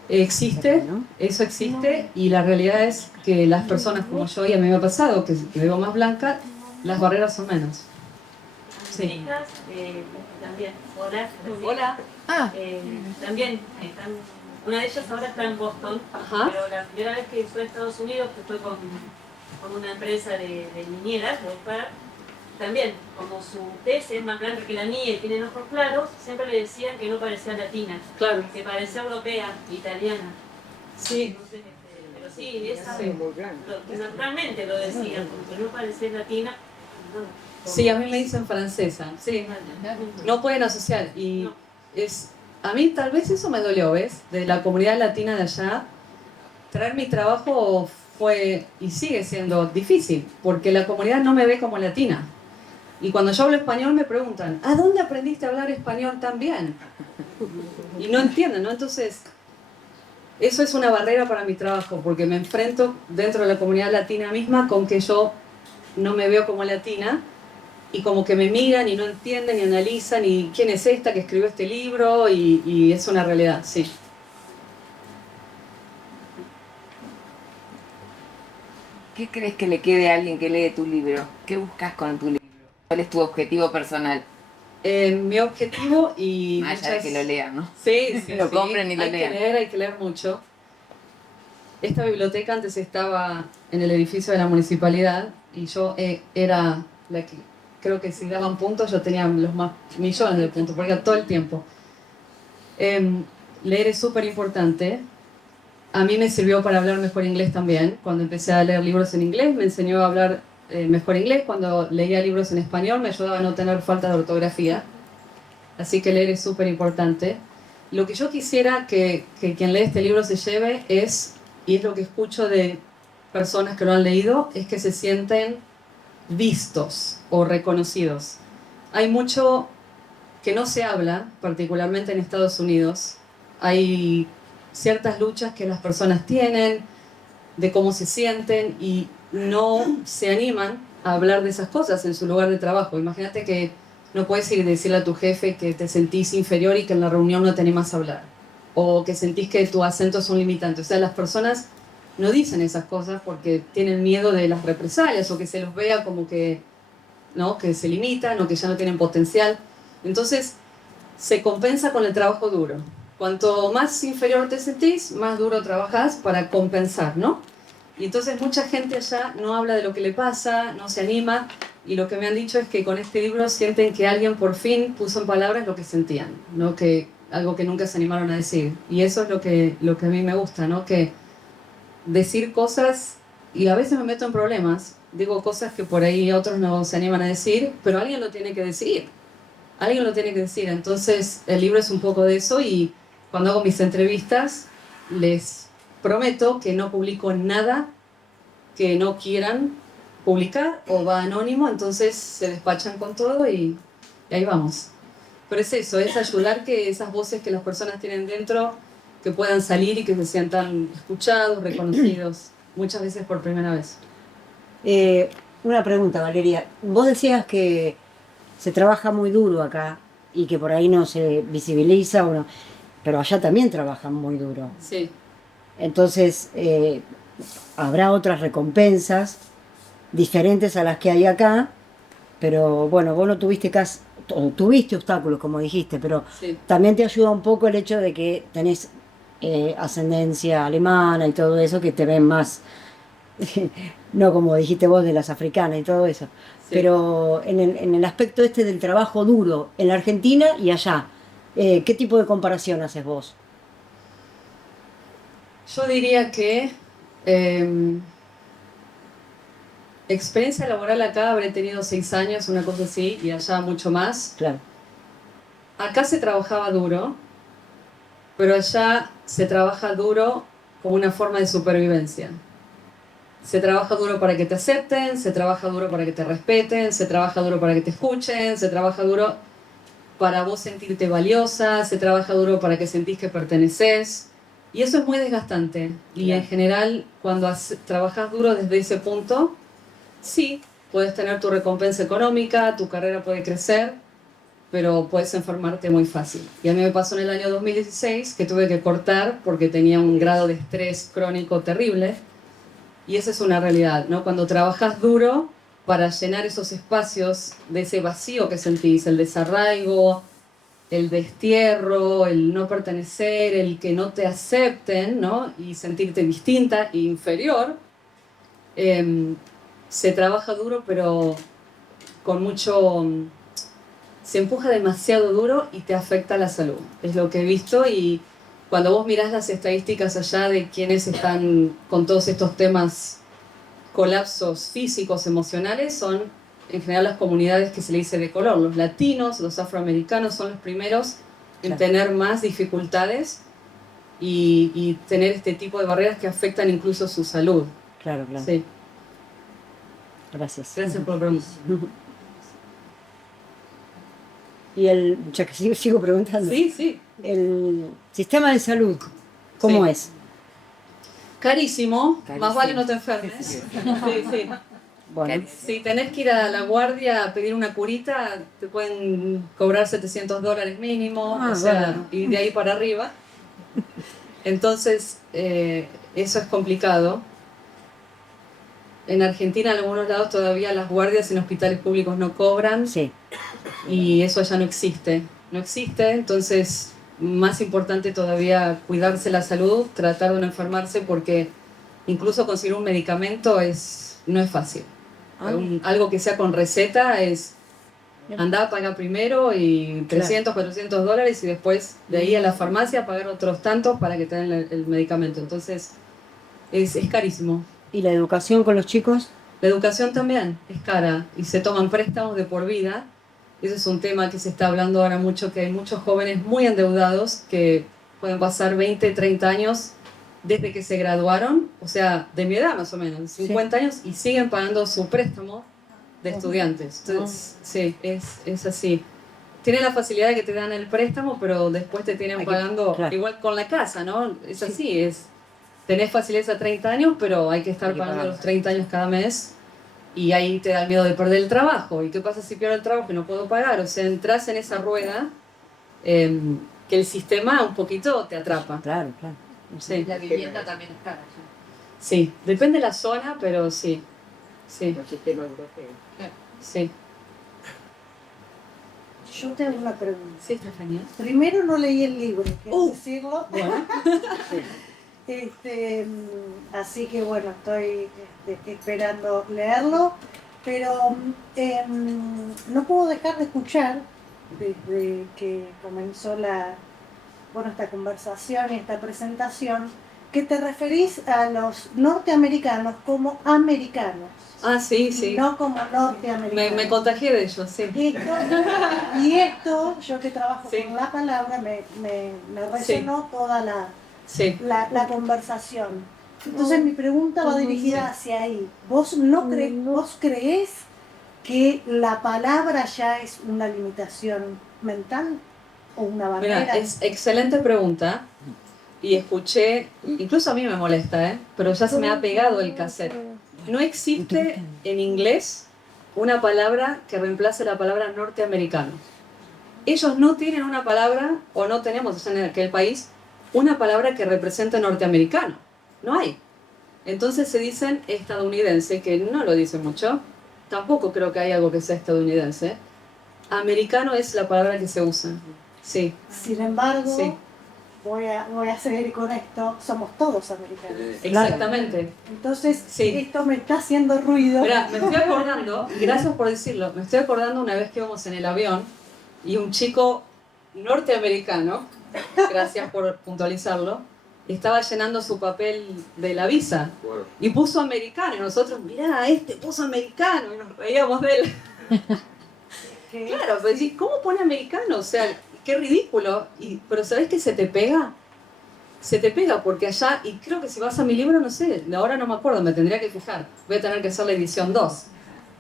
eso existe, y la realidad es que las personas como yo, y a mí me ha pasado, que me veo más blanca, las barreras son menos. Sí. También. Hola. Hola. También están, una de ellas ahora está en Boston, Ajá. pero la primera vez que fue a Estados Unidos, que fue con una empresa de niñeras, de buscar, también, como su tez es más blanca que la mía y tiene ojos claros, siempre le decían que no parecía latina, Claro. que parecía europea, italiana. Sí. Entonces, pero sí, esa, Sí. naturalmente lo decían, porque no parecía latina. No. Sí, a mí me dicen francesa. Sí. No pueden asociar. Y a mí tal vez eso me dolió, ¿ves? De la comunidad latina de allá. Traer mi trabajo fue y sigue siendo difícil, porque la comunidad no me ve como latina. Y cuando yo hablo español me preguntan, ¿a dónde aprendiste a hablar español tan bien? Y no entienden, ¿no? Entonces, eso es una barrera para mi trabajo, porque me enfrento dentro de la comunidad latina misma con que yo no me veo como latina, y como que me miran y no entienden y analizan, y quién es esta que escribió este libro, y es una realidad, sí. ¿Qué crees que le quede a alguien que lee tu libro? ¿Qué buscas con tu libro? ¿Cuál es tu objetivo personal? Mi objetivo, y Más allá de que lo lean, ¿no? Sí, sí, Lo compren y lo lean. Hay que leer mucho. Esta biblioteca antes estaba en el edificio de la municipalidad, y yo era la que, creo que si daban puntos, yo tenía los más millones de puntos, porque era todo el tiempo. Leer es súper importante. A mí me sirvió para hablar mejor inglés también. Cuando empecé a leer libros en inglés, me enseñó a hablar mejor inglés. Cuando leía libros en español, me ayudaba a no tener falta de ortografía. Así que leer es súper importante. Lo que yo quisiera que quien lee este libro se lleve es, y es lo que escucho de personas que lo han leído, es que se sienten vistos o reconocidos. Hay mucho que no se habla, particularmente en Estados Unidos. Hay ciertas luchas que las personas tienen, de cómo se sienten, y no se animan a hablar de esas cosas en su lugar de trabajo. Imagínate que no puedes ir y decirle a tu jefe que te sentís inferior y que en la reunión no te animas a hablar, o que sentís que tu acento es un limitante. O sea, las personas no dicen esas cosas porque tienen miedo de las represalias, o que se los vea como que, ¿no?, que se limitan o que ya no tienen potencial. Entonces, se compensa con el trabajo duro. Cuanto más inferior te sentís, más duro trabajás para compensar, ¿no? Y entonces mucha gente allá no habla de lo que le pasa, no se anima, y lo que me han dicho es que con este libro sienten que alguien por fin puso en palabras lo que sentían, ¿no? Que algo que nunca se animaron a decir. Y eso es lo que a mí me gusta, ¿no? Que decir cosas, y a veces me meto en problemas, digo cosas que por ahí otros no se animan a decir, pero alguien lo tiene que decir. Alguien lo tiene que decir. Entonces el libro es un poco de eso, y cuando hago mis entrevistas les prometo que no publico nada que no quieran publicar, o va anónimo, entonces se despachan con todo y ahí vamos. Pero es eso, es ayudar que esas voces que las personas tienen dentro, que puedan salir y que se sientan escuchados, reconocidos, muchas veces por primera vez. Una pregunta, Valeria. Vos decías que se trabaja muy duro acá y que por ahí no se visibiliza, pero allá también trabajan muy duro. Sí. Entonces, habrá otras recompensas diferentes a las que hay acá, pero bueno, vos no tuviste tuviste obstáculos, como dijiste, pero Sí. también te ayuda un poco el hecho de que tenés ascendencia alemana y todo eso, que te ven más, no como dijiste vos de las africanas y todo eso, Sí. pero en el aspecto este del trabajo duro en la Argentina y allá, ¿qué tipo de comparación haces vos? Yo diría que experiencia laboral acá habré tenido 6 años, una cosa así, y allá mucho más. Claro, Acá se trabajaba duro, pero allá se trabaja duro como una forma de supervivencia. Se trabaja duro para que te acepten, se trabaja duro para que te respeten, se trabaja duro para que te escuchen, se trabaja duro para vos sentirte valiosa, se trabaja duro para que sentís que perteneces. Y eso es muy desgastante. Y Claro. en general, cuando trabajas duro desde ese punto, sí, puedes tener tu recompensa económica, tu carrera puede crecer, pero puedes enfermarte muy fácil. Y a mí me pasó en el año 2016 que tuve que cortar porque tenía un grado de estrés crónico terrible. Y esa es una realidad, ¿no? Cuando trabajas duro para llenar esos espacios de ese vacío que sentís, el desarraigo, el destierro, el no pertenecer, el que no te acepten, ¿no? Y sentirte distinta e inferior, se trabaja duro, pero con mucho... se empuja demasiado duro y te afecta la salud. Es lo que he visto, y cuando vos mirás las estadísticas allá de quienes están con todos estos temas, colapsos físicos, emocionales, son en general las comunidades que se le dice de color. Los latinos, los afroamericanos son los primeros en Claro. tener más dificultades y tener este tipo de barreras que afectan incluso su salud. claro. Sí. Gracias. Gracias por la pregunta. Y ya que sigo preguntando, Sí, sí. el sistema de salud, ¿cómo Sí. es? Carísimo, Carísimo. más vale no te enfermes. Sí, sí. Bueno, Si tenés que ir a la guardia a pedir una curita, te pueden cobrar $700 mínimo, Ah, o sea, bueno. y de ahí para arriba. Entonces, eso es complicado. En Argentina, en algunos lados, todavía las guardias en hospitales públicos no cobran, sí, y eso ya no existe. No existe, entonces, más importante todavía cuidarse la salud, tratar de no enfermarse, porque incluso conseguir un medicamento no es fácil. Algo que sea con receta es andar, pagar primero y $300, $400, y después de ahí a la farmacia a pagar otros tantos para que te den el medicamento. Entonces es carísimo. ¿y la educación con los chicos? La educación también es cara y se toman préstamos de por vida. Ese es un tema que se está hablando ahora mucho, que hay muchos jóvenes muy endeudados que pueden pasar 20, 30 años desde que se graduaron, o sea, de mi edad más o menos, 50 años, y siguen pagando su préstamo de estudiantes. Entonces, sí, es así. Tienen la facilidad de que te dan el préstamo, pero después te tienen pagando, claro. igual con la casa, ¿no? Es así, tenés facilidad a 30 años, pero hay que estar Hay que pagando pagar. los 30 años cada mes, y ahí te da el miedo de perder el trabajo. ¿Y qué pasa si pierdo el trabajo y no puedo pagar? O sea, entras en esa rueda que el sistema un poquito te atrapa. Claro. Sí. La vivienda también es cara. Sí, depende de la zona, pero sí. Sí, El sistema europeo. sí. Yo tengo una pregunta. Sí, Estefanía. Primero no leí el libro, quiero decirlo. Bueno, Así que bueno, estoy esperando leerlo, pero no puedo dejar de escuchar desde que comenzó esta conversación y esta presentación, que te referís a los norteamericanos como americanos, sí, sí. no como norteamericanos. Me contagié de ellos, sí. Y esto, yo que trabajo Sí. con la palabra, me resonó toda Sí. la conversación. Entonces mi pregunta va dirigida hacia ahí. ¿Vos creés que la palabra ya es una limitación mental o una barrera? Mira, es excelente pregunta. Y escuché, incluso a mí me molesta, pero ya se me ha pegado el cassette. No existe en inglés una palabra que reemplace la palabra norteamericano. Ellos no tienen una palabra, o no tenemos en aquel país, una palabra que represente norteamericano. No hay. Entonces se dicen estadounidense, que no lo dicen mucho. Tampoco creo que haya algo que sea estadounidense. Americano es la palabra que se usa. Sí. Sin embargo, Sí. voy a seguir con esto, somos todos americanos. Exactamente. Entonces, Sí. esto me está haciendo ruido. Mirá, me estoy acordando, gracias por decirlo, me estoy acordando una vez que íbamos en el avión y un chico norteamericano, gracias por puntualizarlo, estaba llenando su papel de la visa y puso americano y nosotros, mirá, este puso americano y nos reíamos de él. Que- Claro, pero decís, ¿cómo pone americano? O sea, qué ridículo. Pero ¿sabés qué se te pega? Se te pega porque allá, y creo que si vas a mi libro, no sé, ahora no me acuerdo, me tendría que fijar. Voy a tener que hacer la edición 2,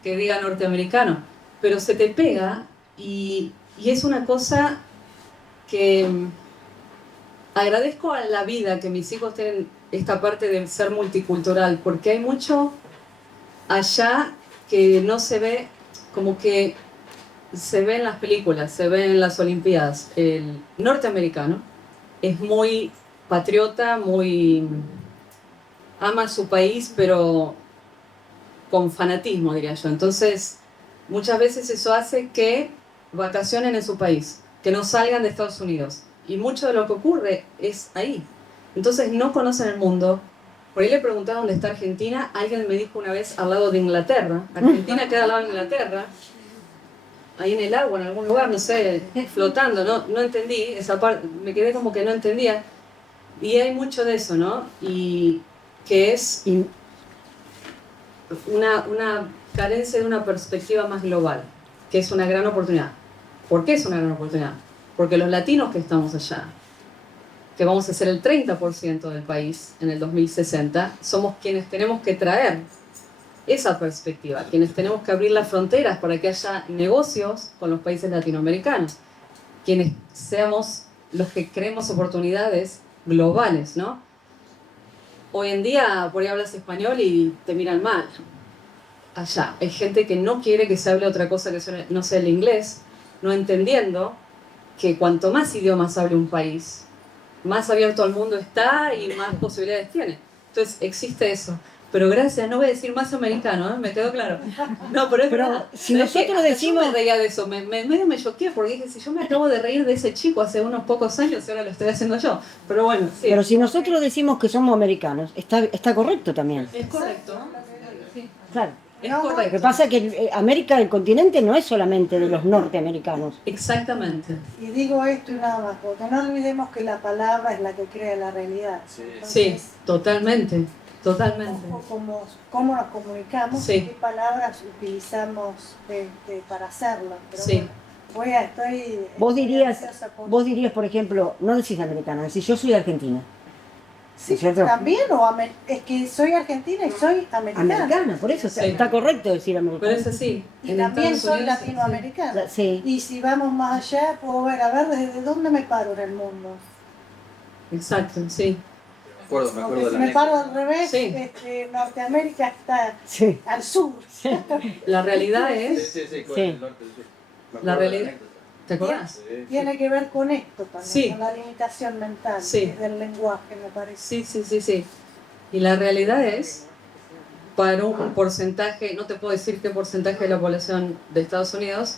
que diga norteamericano. Pero se te pega y es una cosa que agradezco a la vida que mis hijos tienen esta parte de ser multicultural, porque hay mucho allá que no se ve, como que se ve en las películas, se ve en las Olimpiadas. El norteamericano es muy patriota, muy ama su país, pero con fanatismo, diría yo. Entonces, muchas veces eso hace que vacacionen en su país, que no salgan de Estados Unidos. Y mucho de lo que ocurre es ahí. Entonces, no conocen el mundo. Por ahí le preguntaba dónde está Argentina. Alguien me dijo una vez al lado de Inglaterra. Argentina queda al lado de Inglaterra. Ahí en el agua, en algún lugar, no sé, flotando. No entendí esa parte. Me quedé como que no entendía. Y hay mucho de eso, ¿no? Y que es una carencia de una perspectiva más global, que es una gran oportunidad. ¿Por qué es una gran oportunidad? Porque los latinos que estamos allá, que vamos a ser el 30% del país en el 2060, somos quienes tenemos que traer esa perspectiva, quienes tenemos que abrir las fronteras para que haya negocios con los países latinoamericanos, quienes seamos los que creemos oportunidades globales, ¿no? Hoy en día por ahí hablas español y te miran mal. Allá hay gente que no quiere que se hable otra cosa que no sea el inglés, no entendiendo que cuanto más idiomas hable un país, más abierto al mundo está y más posibilidades tiene. Entonces existe eso. Pero gracias, no voy a decir más americano, ¿eh? Me quedó claro. No, pero es verdad. si ¿Sabés qué? nosotros Hasta decimos... yo me reía de eso, medio me choqué porque dije, si yo me acabo de reír de ese chico hace unos pocos años y ahora lo estoy haciendo yo. Pero bueno, sí. Pero si nosotros decimos que somos americanos, está correcto también. Es correcto. Claro. Es Lo que correcto. pasa es que América, el continente, no es solamente de los norteamericanos. Exactamente. Y digo esto y nada más, porque no olvidemos que la palabra es la que crea la realidad. Sí, Entonces, totalmente. Totalmente. Cómo nos comunicamos, Sí. y qué palabras utilizamos para hacerlo. Pero Sí. bueno, estoy Vos dirías, ansiosa por- por ejemplo, no decís americana, decís yo soy argentina. Sí, ¿no es cierto? también, es que soy argentina y soy americana. Americana, por eso Sí. está correcto decir americana. Pero es así. Y En también Estados soy Unidos, latinoamericana. Sí. Y si vamos más allá, puedo ver, a ver, ¿desde dónde me paro en el mundo? sí. Exacto, sí. Me acuerdo Porque de si la me anécdota. paro al revés, Sí. Norteamérica está Sí. al sur. La realidad es, Sí, con Sí. el norte del sur. Me La acuerdo de realidad- anécdota. ¿te acordás? Sí. Tiene que ver con esto también, Sí. con la limitación mental Sí. del lenguaje, me parece. Sí. Y la realidad es, para un porcentaje, no te puedo decir qué porcentaje de la población de Estados Unidos,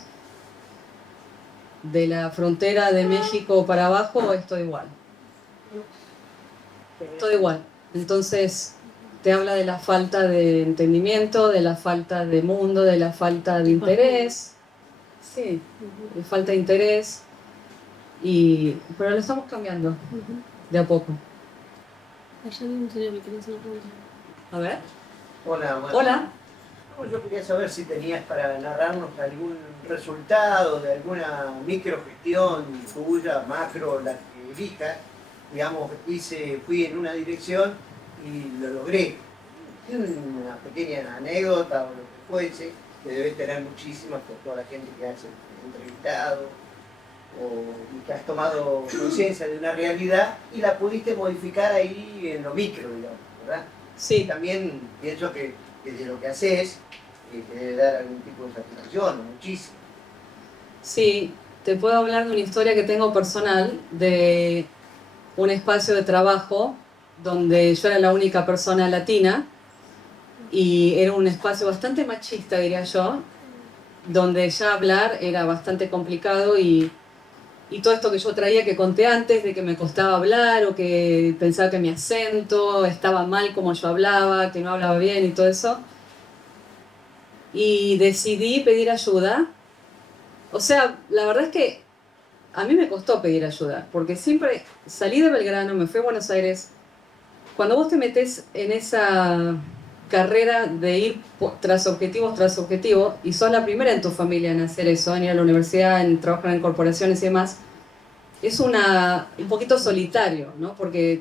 de la frontera de México para abajo, es todo igual. Todo igual. Entonces, te habla de la falta de entendimiento, de la falta de mundo, de la falta de interés. Sí, de falta de interés. Pero lo estamos cambiando, de a poco. Allá vi un señor que quería hacer una pregunta. A ver. Hola, bueno. Hola. No, yo quería saber si tenías para narrarnos algún resultado de alguna microgestión tuya, macro, la que elijas. Digamos, fui en una dirección y lo logré. Una pequeña anécdota o lo que fuese, que debes tener muchísimas por toda la gente que has entrevistado o que has tomado conciencia de una realidad y la pudiste modificar ahí en lo micro, digamos, ¿verdad? Sí. También pienso que de lo que haces te debe dar algún tipo de satisfacción, muchísimo. Sí, te puedo hablar de una historia que tengo personal, de un espacio de trabajo donde yo era la única persona latina y era un espacio bastante machista, diría yo, donde ya hablar era bastante complicado y todo esto que yo traía, que conté antes, de que me costaba hablar o que pensaba que mi acento estaba mal como yo hablaba, que no hablaba bien y todo eso. Y decidí pedir ayuda. O sea, la verdad es que a mí me costó pedir ayuda, porque siempre salí de Belgrano, me fui a Buenos Aires. Cuando vos te metés en esa carrera de ir tras objetivos, y sos la primera en tu familia en hacer eso, en ir a la universidad, en trabajar en corporaciones y demás, es un poquito solitario, ¿no? Porque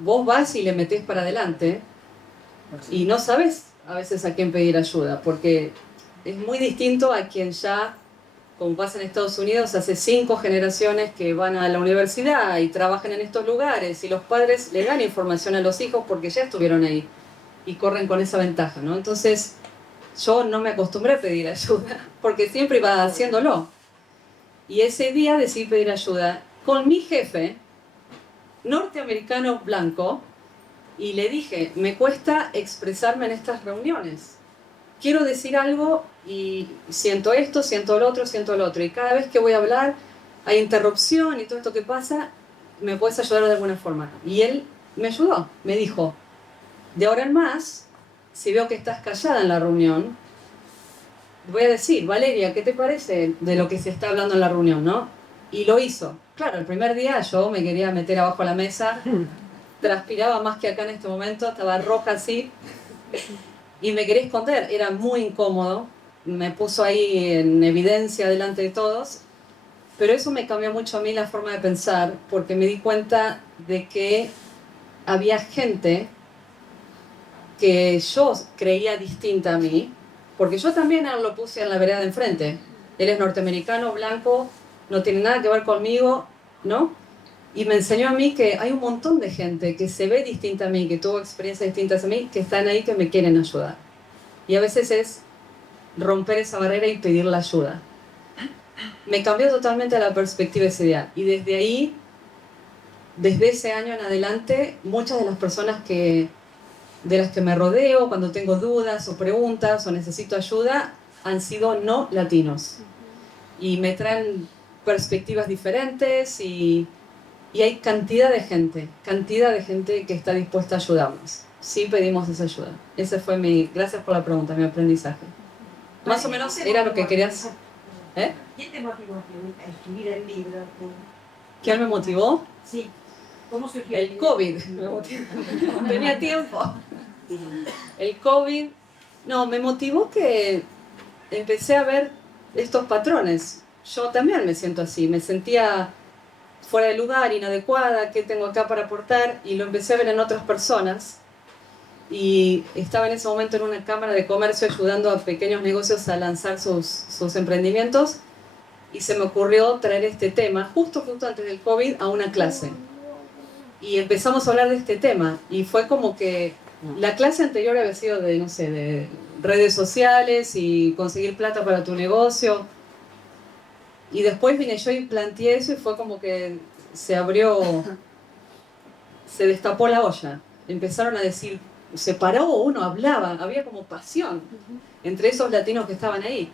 vos vas y le metés para adelante y no sabes a veces a quién pedir ayuda, porque es muy distinto a quien ya, como pasa en Estados Unidos, hace 5 generaciones que van a la universidad y trabajan en estos lugares y los padres le dan información a los hijos porque ya estuvieron ahí y corren con esa ventaja, ¿no? Entonces yo no me acostumbré a pedir ayuda porque siempre iba haciéndolo. Y ese día decidí pedir ayuda con mi jefe norteamericano blanco y le dije, me cuesta expresarme en estas reuniones. Quiero decir algo y siento esto, siento lo otro. Y cada vez que voy a hablar hay interrupción y todo esto que pasa, ¿me puedes ayudar de alguna forma? Y él me ayudó, me dijo, de ahora en más, si veo que estás callada en la reunión, voy a decir, Valeria, ¿qué te parece de lo que se está hablando en la reunión, no? Y lo hizo. Claro, el primer día yo me quería meter abajo de la mesa, transpiraba más que acá en este momento, estaba roja así, y me quería esconder, era muy incómodo, me puso ahí en evidencia delante de todos, pero eso me cambió mucho a mí la forma de pensar, porque me di cuenta de que había gente que yo creía distinta a mí, porque yo también lo puse en la vereda de enfrente. Él es norteamericano, blanco, no tiene nada que ver conmigo, ¿no? Y me enseñó a mí que hay un montón de gente que se ve distinta a mí, que tuvo experiencias distintas a mí, que están ahí, que me quieren ayudar. Y a veces es romper esa barrera y pedir la ayuda. Me cambió totalmente la perspectiva ese día. Y desde ahí, desde ese año en adelante, muchas de las personas de las que me rodeo, cuando tengo dudas o preguntas o necesito ayuda, han sido no latinos. Y me traen perspectivas diferentes y hay cantidad de gente que está dispuesta a ayudarnos. Sí pedimos esa ayuda. Ese fue gracias por la pregunta, mi aprendizaje. Más o menos era lo que querías. ¿Eh? ¿Quién te motivó a escribir el libro? ¿Quién me motivó? Sí. ¿Cómo surgió? El COVID me motivó. Tenía tiempo. El COVID, no, me motivó que empecé a ver estos patrones. Yo también me siento así, me sentía fuera de lugar, inadecuada, ¿qué tengo acá para aportar? Y lo empecé a ver en otras personas. Y estaba en ese momento en una cámara de comercio ayudando a pequeños negocios a lanzar sus emprendimientos. Y se me ocurrió traer este tema, justo antes del COVID, a una clase. Y empezamos a hablar de este tema. Y fue como que la clase anterior había sido de redes sociales y conseguir plata para tu negocio. Y después vine yo y planteé eso y fue como que se destapó la olla. Empezaron a decir, se paró uno, hablaba, había como pasión entre esos latinos que estaban ahí.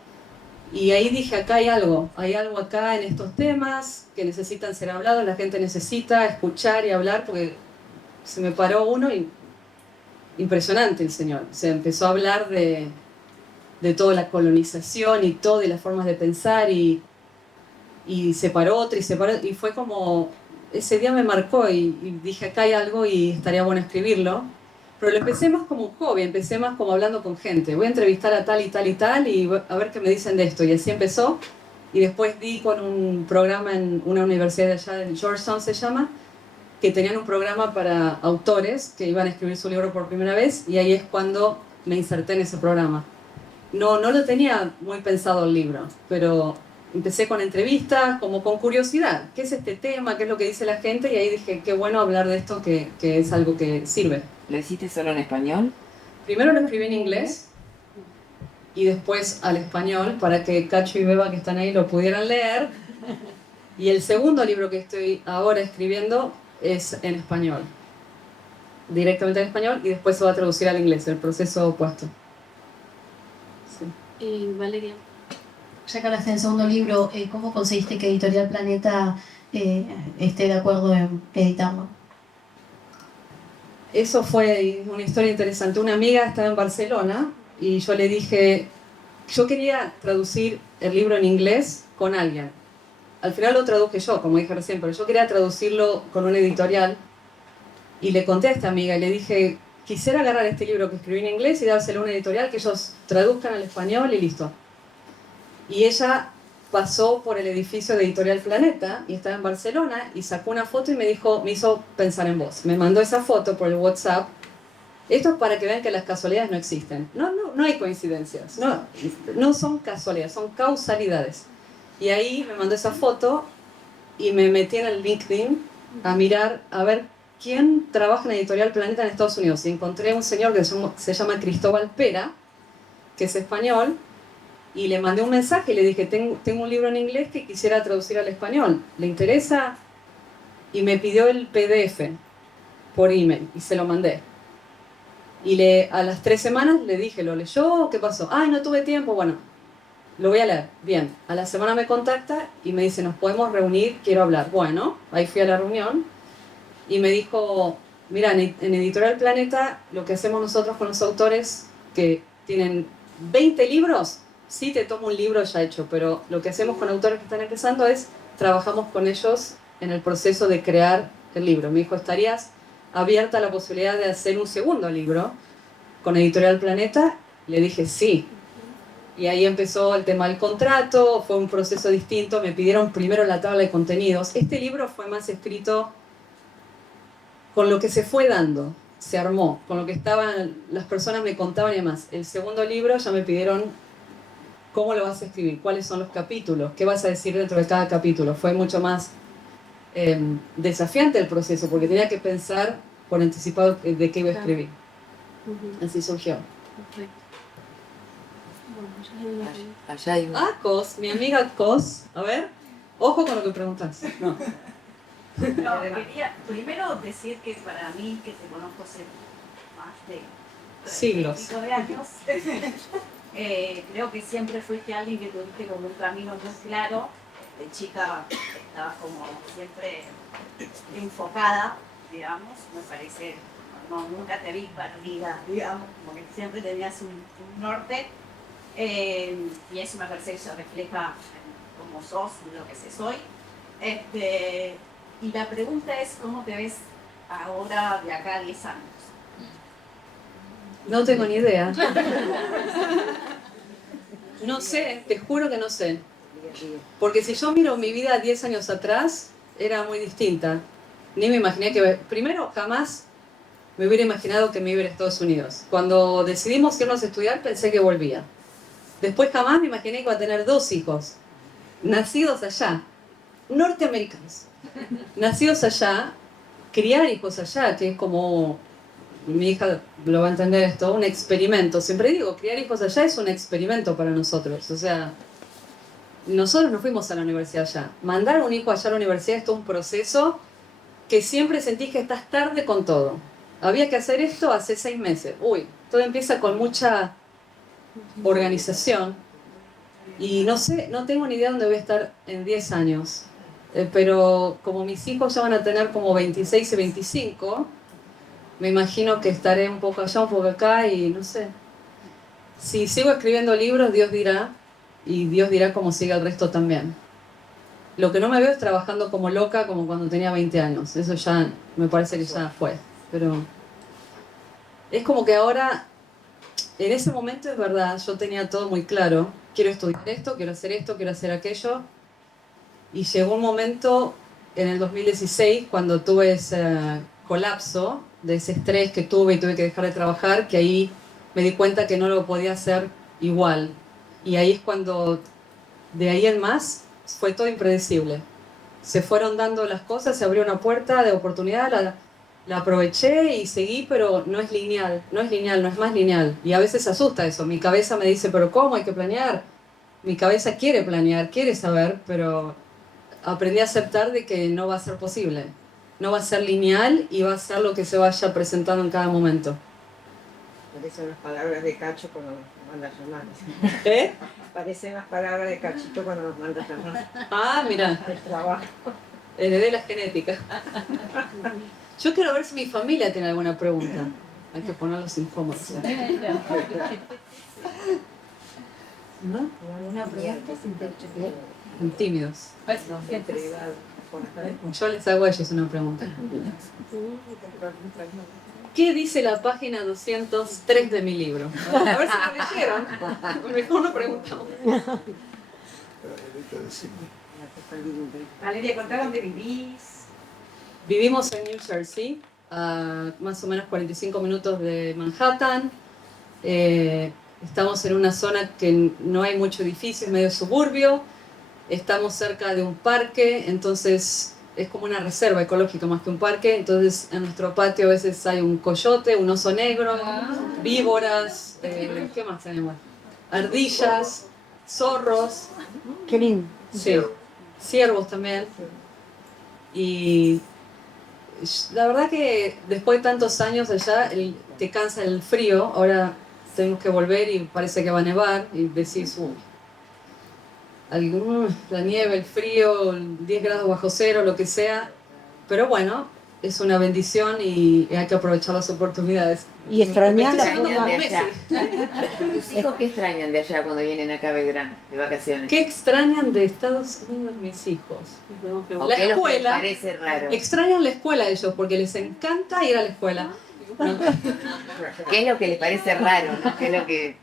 Y ahí dije, acá hay algo acá en estos temas que necesitan ser hablados, la gente necesita escuchar y hablar, porque se me paró uno y impresionante el señor. Se empezó a hablar de toda la colonización y todo, de las formas de pensar y se paró otro y fue como, ese día me marcó y dije, acá hay algo y estaría bueno escribirlo. Pero lo empecé más como un hobby, empecé más como hablando con gente. Voy a entrevistar a tal y tal y tal y a ver qué me dicen de esto. Y así empezó. Y después di con un programa en una universidad de allá, en Georgetown se llama, que tenían un programa para autores que iban a escribir su libro por primera vez. Y ahí es cuando me inserté en ese programa. No lo tenía muy pensado el libro, pero empecé con entrevistas, como con curiosidad. ¿Qué es este tema? ¿Qué es lo que dice la gente? Y ahí dije, qué bueno hablar de esto, que es algo que sirve. ¿Lo hiciste solo en español? Primero lo escribí en inglés y después al español para que Cacho y Beba, que están ahí, lo pudieran leer. Y el segundo libro que estoy ahora escribiendo es en español. directamente al español y después se va a traducir al inglés, el proceso opuesto. Sí. Y Valeria. Ya que hablaste del segundo libro, ¿cómo conseguiste que Editorial Planeta esté de acuerdo en editarlo? Eso fue una historia interesante. Una amiga estaba en Barcelona y yo le dije, yo quería traducir el libro en inglés con alguien. Al final lo traduje yo, como dije recién, pero yo quería traducirlo con una editorial. Y le conté a esta amiga y le dije, quisiera agarrar este libro que escribí en inglés y dárselo a una editorial que ellos traduzcan al español y listo. Y ella pasó por el edificio de Editorial Planeta y estaba en Barcelona y sacó una foto y me dijo, me hizo pensar en vos. Me mandó esa foto por el WhatsApp. Esto es para que vean que las casualidades no existen. No hay coincidencias. No son casualidades, son causalidades. Y ahí me mandó esa foto y me metí en el LinkedIn a mirar, a ver quién trabaja en Editorial Planeta en Estados Unidos. Y encontré a un señor que se llama Cristóbal Pera, que es español, y le mandé un mensaje y le dije, tengo un libro en inglés que quisiera traducir al español. ¿Le interesa? Y me pidió el PDF por email y se lo mandé. Y a las 3 semanas le dije, ¿lo leyó? ¿Qué pasó? Ay, no tuve tiempo. Bueno, lo voy a leer. Bien. A la semana me contacta y me dice, nos podemos reunir, quiero hablar. Bueno, ahí fui a la reunión y me dijo, mira, en Editorial Planeta lo que hacemos nosotros con los autores que tienen 20 libros, sí te tomo un libro ya hecho, pero lo que hacemos con autores que están empezando es, trabajamos con ellos en el proceso de crear el libro. Me dijo, ¿estarías abierta a la posibilidad de hacer un segundo libro con Editorial Planeta? Le dije, sí. Y ahí empezó el tema del contrato, fue un proceso distinto, me pidieron primero la tabla de contenidos. Este libro fue más escrito con lo que se fue dando, se armó, con lo que estaban, las personas me contaban y demás. El segundo libro ya me pidieron cómo lo vas a escribir, cuáles son los capítulos, qué vas a decir dentro de cada capítulo. Fue mucho más desafiante el proceso, porque tenía que pensar por anticipado de qué iba a escribir. Así surgió. Allá hay Ah, Cos, mi amiga Cos. A ver, ojo con lo que preguntas. No. No, quería primero decir que para mí, que te conozco hace más de siglos, de años, creo que siempre fuiste alguien que tuviste como un camino muy claro. De chica estabas como siempre enfocada, digamos, me parece, nunca te vi perdida, digamos, como que siempre tenías un norte, y eso me parece que se refleja en cómo sos, en lo que se soy. Y la pregunta es, ¿cómo te ves ahora de acá a 10 años? No tengo ni idea. No sé, te juro que no sé. Porque si yo miro mi vida 10 años atrás, era muy distinta. Ni me imaginé que... Primero, jamás me hubiera imaginado que me iba a ir a Estados Unidos. Cuando decidimos irnos a estudiar, pensé que volvía. Después jamás me imaginé que iba a tener 2 hijos, nacidos allá, norteamericanos. Nacidos allá, criar hijos allá, que es como... Mi hija lo va a entender esto, un experimento. Siempre digo, criar hijos allá es un experimento para nosotros. O sea, nosotros no fuimos a la universidad allá. Mandar a un hijo allá a la universidad es todo un proceso que siempre sentís que estás tarde con todo. Había que hacer esto hace 6 meses. Uy, todo empieza con mucha organización. Y no sé, no tengo ni idea dónde voy a estar en 10 años. Pero como mis hijos ya van a tener como 26 y 25... me imagino que estaré un poco allá, un poco acá y no sé. Si sigo escribiendo libros, Dios dirá, y Dios dirá cómo sigue el resto también. Lo que no me veo es trabajando como loca como cuando tenía 20 años. Eso ya me parece que ya fue. Pero es como que ahora, en ese momento es verdad, yo tenía todo muy claro. Quiero estudiar esto, quiero hacer aquello. Y llegó un momento en el 2016 cuando tuve ese colapso de ese estrés que tuve y tuve que dejar de trabajar, que ahí me di cuenta que no lo podía hacer igual. Y ahí es cuando, de ahí en más, fue todo impredecible. Se fueron dando las cosas, se abrió una puerta de oportunidad, la aproveché y seguí, pero no es lineal, no es más lineal. Y a veces asusta eso. Mi cabeza me dice, pero ¿cómo? Hay que planear. Mi cabeza quiere planear, quiere saber, pero aprendí a aceptar de que no va a ser posible. no va a ser lineal y va a ser lo que se vaya presentando en cada momento. Parecen las palabras de Cacho cuando nos manda a llamar. ¿Eh? Parecen las palabras de Cachito cuando nos manda a llamar. Ah, mira, El trabajo. heredé la genética. Yo quiero ver si mi familia tiene alguna pregunta. Hay que ponerlos incómodos. ¿No? ¿Alguna pregunta? Tímidos. Entregado. Yo les hago a ellos una pregunta. ¿Qué dice la página 203 de mi libro? A ver si lo leyeron. Mejor no preguntamos. Valeria, contá dónde vivís. Vivimos en New Jersey, a más o menos 45 minutos de Manhattan. Estamos en una zona que no hay mucho edificio, es medio suburbio. Estamos cerca de un parque, entonces es como una reserva ecológica más que un parque. Entonces en nuestro patio a veces hay un coyote, un oso negro, víboras, ¿qué más tenemos? Ardillas, zorros. Qué lindo. Sí, ciervos también. Y la verdad que después de tantos años allá te cansa el frío. Ahora tenemos que volver y parece que va a nevar y decís, la nieve, el frío, 10 grados bajo cero, lo que sea. Pero bueno, es una bendición y hay que aprovechar las oportunidades. Y extrañar la ¿Extrañan de allá? ¿Tus hijos qué extrañan de allá cuando vienen acá a Belgrano de vacaciones? ¿Qué extrañan de Estados Unidos mis hijos? ¿O La qué es lo que les escuela. parece raro? Extrañan la escuela ellos porque les encanta ir a la escuela. ¿Qué es lo que les parece raro? ¿No? ¿Qué es lo que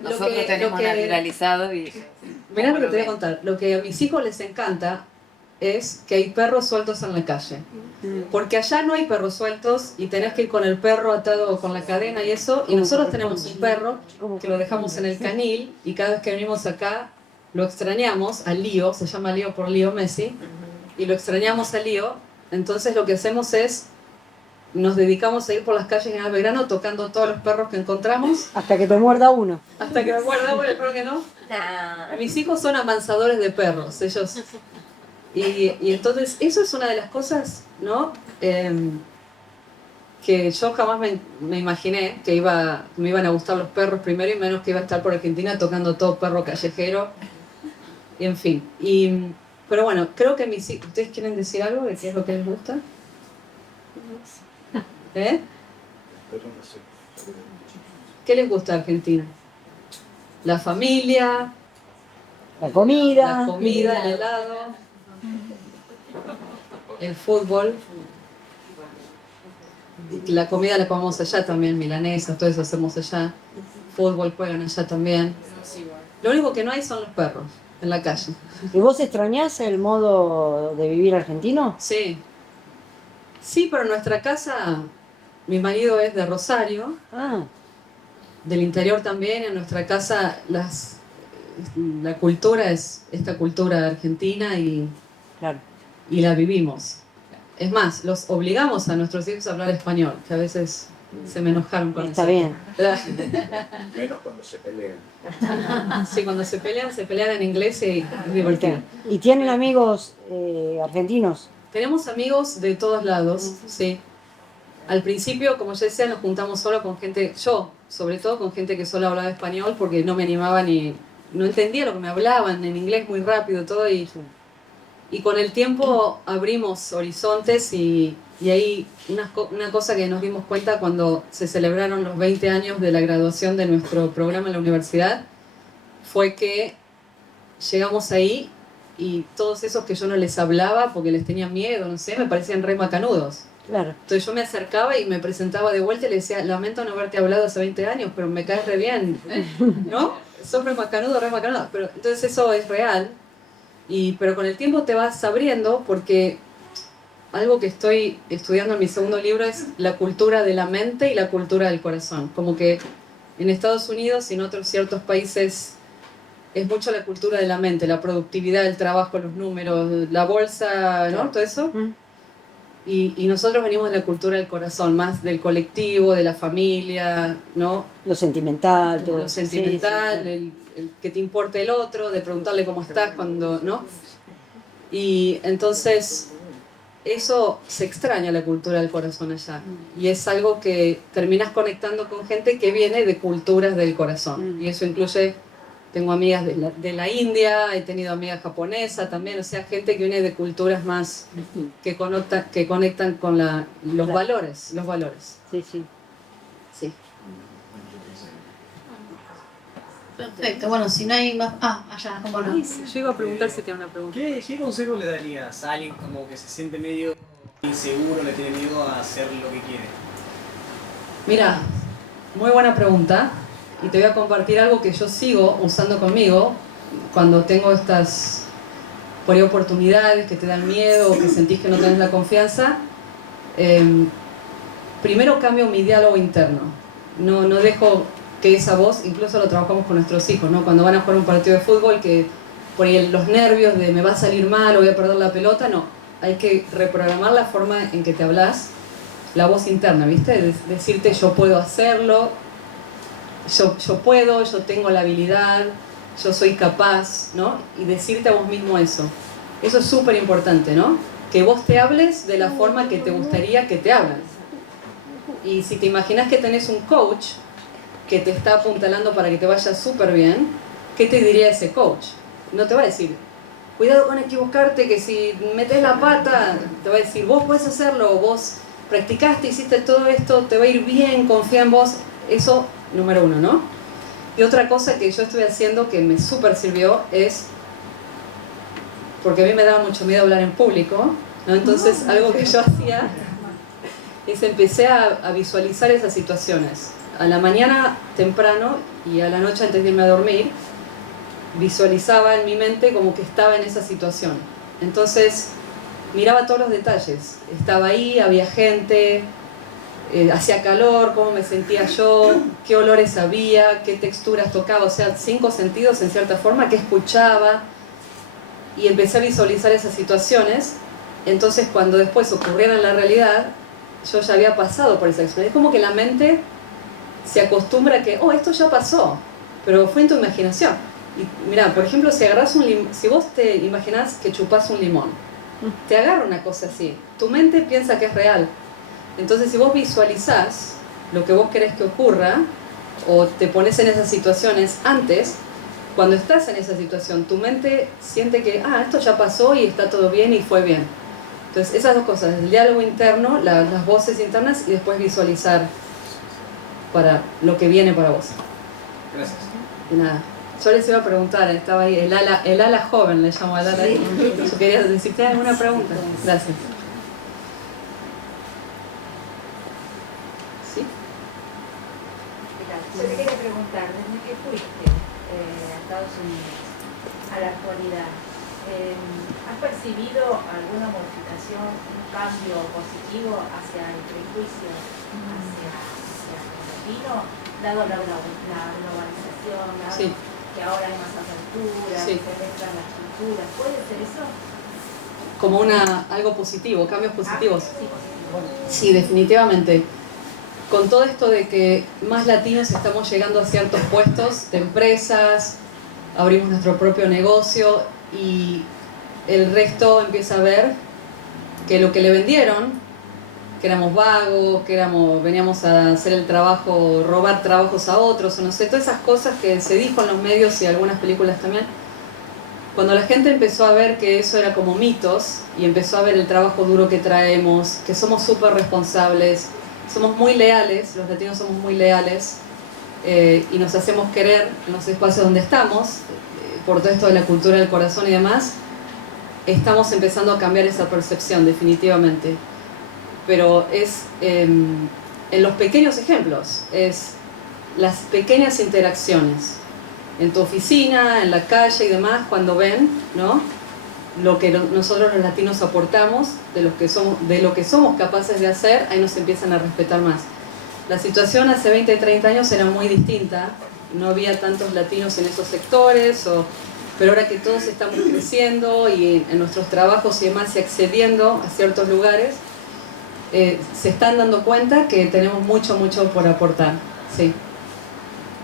nosotros tenemos naturalizado? Y Mirá lo que te voy a contar. Lo que a mis hijos les encanta es que hay perros sueltos en la calle. Porque allá no hay perros sueltos y tenés que ir con el perro atado con la cadena y eso. Y nosotros tenemos un perro que lo dejamos en el canil y cada vez que venimos acá lo extrañamos a Lío, se llama Lío por Lío Messi, y lo extrañamos a Lío. Entonces lo que hacemos es, nos dedicamos a ir por las calles en Belgrano tocando todos los perros que encontramos. Hasta que te muerda uno. Hasta que me muerda, bueno, espero que no. Mis hijos son amansadores de perros, ellos. Y entonces, eso es una de las cosas, ¿no? Que yo jamás me imaginé que me iban a gustar los perros primero y menos que iba a estar por Argentina tocando todo perro callejero. Y en fin. Pero bueno, creo que mis hijos... ¿Ustedes quieren decir algo de qué es lo que les gusta? ¿Eh? ¿Qué les gusta de Argentina? La familia, La comida. el helado, el fútbol. La comida la comemos allá también, milanesas, todo eso hacemos allá. Fútbol juegan allá también. Lo único que no hay son los perros en la calle. ¿Y vos extrañás el modo de vivir argentino? Sí. Sí, pero en nuestra casa, mi marido es de Rosario, del interior también. En nuestra casa la cultura es esta cultura argentina y la vivimos. Es más, los obligamos a nuestros hijos a hablar español, que a veces se me enojaron con eso. Está bien. Menos cuando se pelean. Sí, cuando se pelean en inglés y es divertido. ¿Y tienen amigos argentinos? Tenemos amigos de todos lados, sí. Al principio, como ya decía, nos juntamos solo con gente, yo sobre todo con gente que solo hablaba español porque no me animaba ni... No entendía lo que me hablaban en inglés muy rápido todo y con el tiempo abrimos horizontes y ahí una cosa que nos dimos cuenta cuando se celebraron los 20 años de la graduación de nuestro programa en la universidad fue que llegamos ahí y todos esos que yo no les hablaba porque les tenía miedo, no sé, me parecían re macanudos. Claro. Entonces yo me acercaba y me presentaba de vuelta y le decía, lamento no haberte hablado hace 20 años, pero me caes re bien, ¿no? Sos re macanudo. Pero entonces eso es real, pero con el tiempo te vas abriendo porque algo que estoy estudiando en mi segundo libro es la cultura de la mente y la cultura del corazón. Como que en Estados Unidos y en otros ciertos países es mucho la cultura de la mente, la productividad, el trabajo, los números, la bolsa, ¿no? Todo eso. Y nosotros venimos de la cultura del corazón, más del colectivo, de la familia, ¿no? Lo sentimental. Todo. Lo sentimental, Sí, sí. El que te importe el otro, de preguntarle cómo estás cuando, ¿no? Y entonces eso se extraña, la cultura del corazón allá. Y es algo que terminas conectando con gente que viene de culturas del corazón. Y eso incluye, tengo amigas de la India, he tenido amigas japonesas también, o sea, gente que viene de culturas más que conectan con los valores. Sí, sí. Sí. Perfecto, bueno, si no hay más... Ah, allá, ¿cómo no? Yo iba a preguntar si tenía una pregunta. ¿Qué consejo le darías a alguien como que se siente medio inseguro, le tiene miedo a hacer lo que quiere? Mira, muy buena pregunta. Y te voy a compartir algo que yo sigo usando conmigo cuando tengo estas por ahí oportunidades que te dan miedo o que sentís que no tenés la confianza. Primero cambio mi diálogo interno. No dejo que esa voz, incluso lo trabajamos con nuestros hijos, ¿no? Cuando van a jugar un partido de fútbol, que por ahí los nervios de me va a salir mal o voy a perder la pelota, no. Hay que reprogramar la forma en que te hablas, la voz interna, ¿viste? Decirte yo puedo hacerlo, yo puedo, yo tengo la habilidad, yo soy capaz, ¿no? Y decirte a vos mismo eso. Eso es súper importante, ¿no? Que vos te hables de la forma que te gustaría que te hablen. Y si te imaginas que tenés un coach que te está apuntalando para que te vaya súper bien, ¿qué te diría ese coach? No te va a decir, cuidado con equivocarte, que si metes la pata, te va a decir, vos podés hacerlo, vos practicaste, hiciste todo esto, te va a ir bien, confía en vos. Eso, número uno, ¿no? Y otra cosa que yo estoy haciendo que me súper sirvió es, porque a mí me daba mucho miedo hablar en público, ¿no? Entonces algo que yo hacía es empecé a visualizar esas situaciones. A la mañana temprano y a la noche antes de irme a dormir, visualizaba en mi mente como que estaba en esa situación. Entonces miraba todos los detalles. Estaba ahí, había gente, hacía calor, cómo me sentía yo, qué olores había, qué texturas tocaba, o sea, 5 sentidos en cierta forma, qué escuchaba. Y empecé a visualizar esas situaciones. Entonces cuando después ocurrieran en la realidad, yo ya había pasado por esa experiencia. Es como que la mente se acostumbra a que, oh, esto ya pasó, pero fue en tu imaginación. Y mira, por ejemplo, si vos te imaginás que chupás un limón, te agarra una cosa así, tu mente piensa que es real. Entonces si vos visualizás lo que vos querés que ocurra, o te pones en esas situaciones antes, cuando estás en esa situación, tu mente siente que, esto ya pasó y está todo bien y fue bien. Entonces esas dos cosas, el diálogo interno, las voces internas, y después visualizar para lo que viene para vos. Gracias. Y nada, yo les iba a preguntar, estaba ahí, el ala joven, le llamo al ala. Yo quería decirte alguna pregunta. Gracias. ¿Sí? Yo te quería preguntar, desde que fuiste a Estados Unidos a la actualidad, ¿has percibido alguna modificación, un cambio positivo hacia el prejuicio, hacia el latino, dado la globalización, dado Sí. que ahora hay más apertura, Sí. se mezclan las culturas? ¿Puede ser eso? Como algo positivo, cambios positivos. Sí, Sí, definitivamente. Con todo esto de que más latinos estamos llegando a ciertos puestos de empresas, abrimos nuestro propio negocio y el resto empieza a ver que lo que le vendieron, que éramos vagos, que veníamos a hacer el trabajo, robar trabajos a otros, o no sé, todas esas cosas que se dijo en los medios y algunas películas también. Cuando la gente empezó a ver que eso era como mitos y empezó a ver el trabajo duro que traemos, que somos súper responsables, somos muy leales, los latinos somos muy leales, y nos hacemos querer en los espacios donde estamos, por todo esto de la cultura del corazón y demás, estamos empezando a cambiar esa percepción definitivamente. Pero es en los pequeños ejemplos, es las pequeñas interacciones en tu oficina, en la calle y demás, cuando ven, ¿no?, lo que nosotros los latinos aportamos, de lo que somos capaces de hacer, ahí nos empiezan a respetar más. La situación hace 20, 30 años era muy distinta, no había tantos latinos en esos sectores, pero ahora que todos estamos creciendo y en nuestros trabajos y demás y accediendo a ciertos lugares, se están dando cuenta que tenemos mucho por aportar. Sí.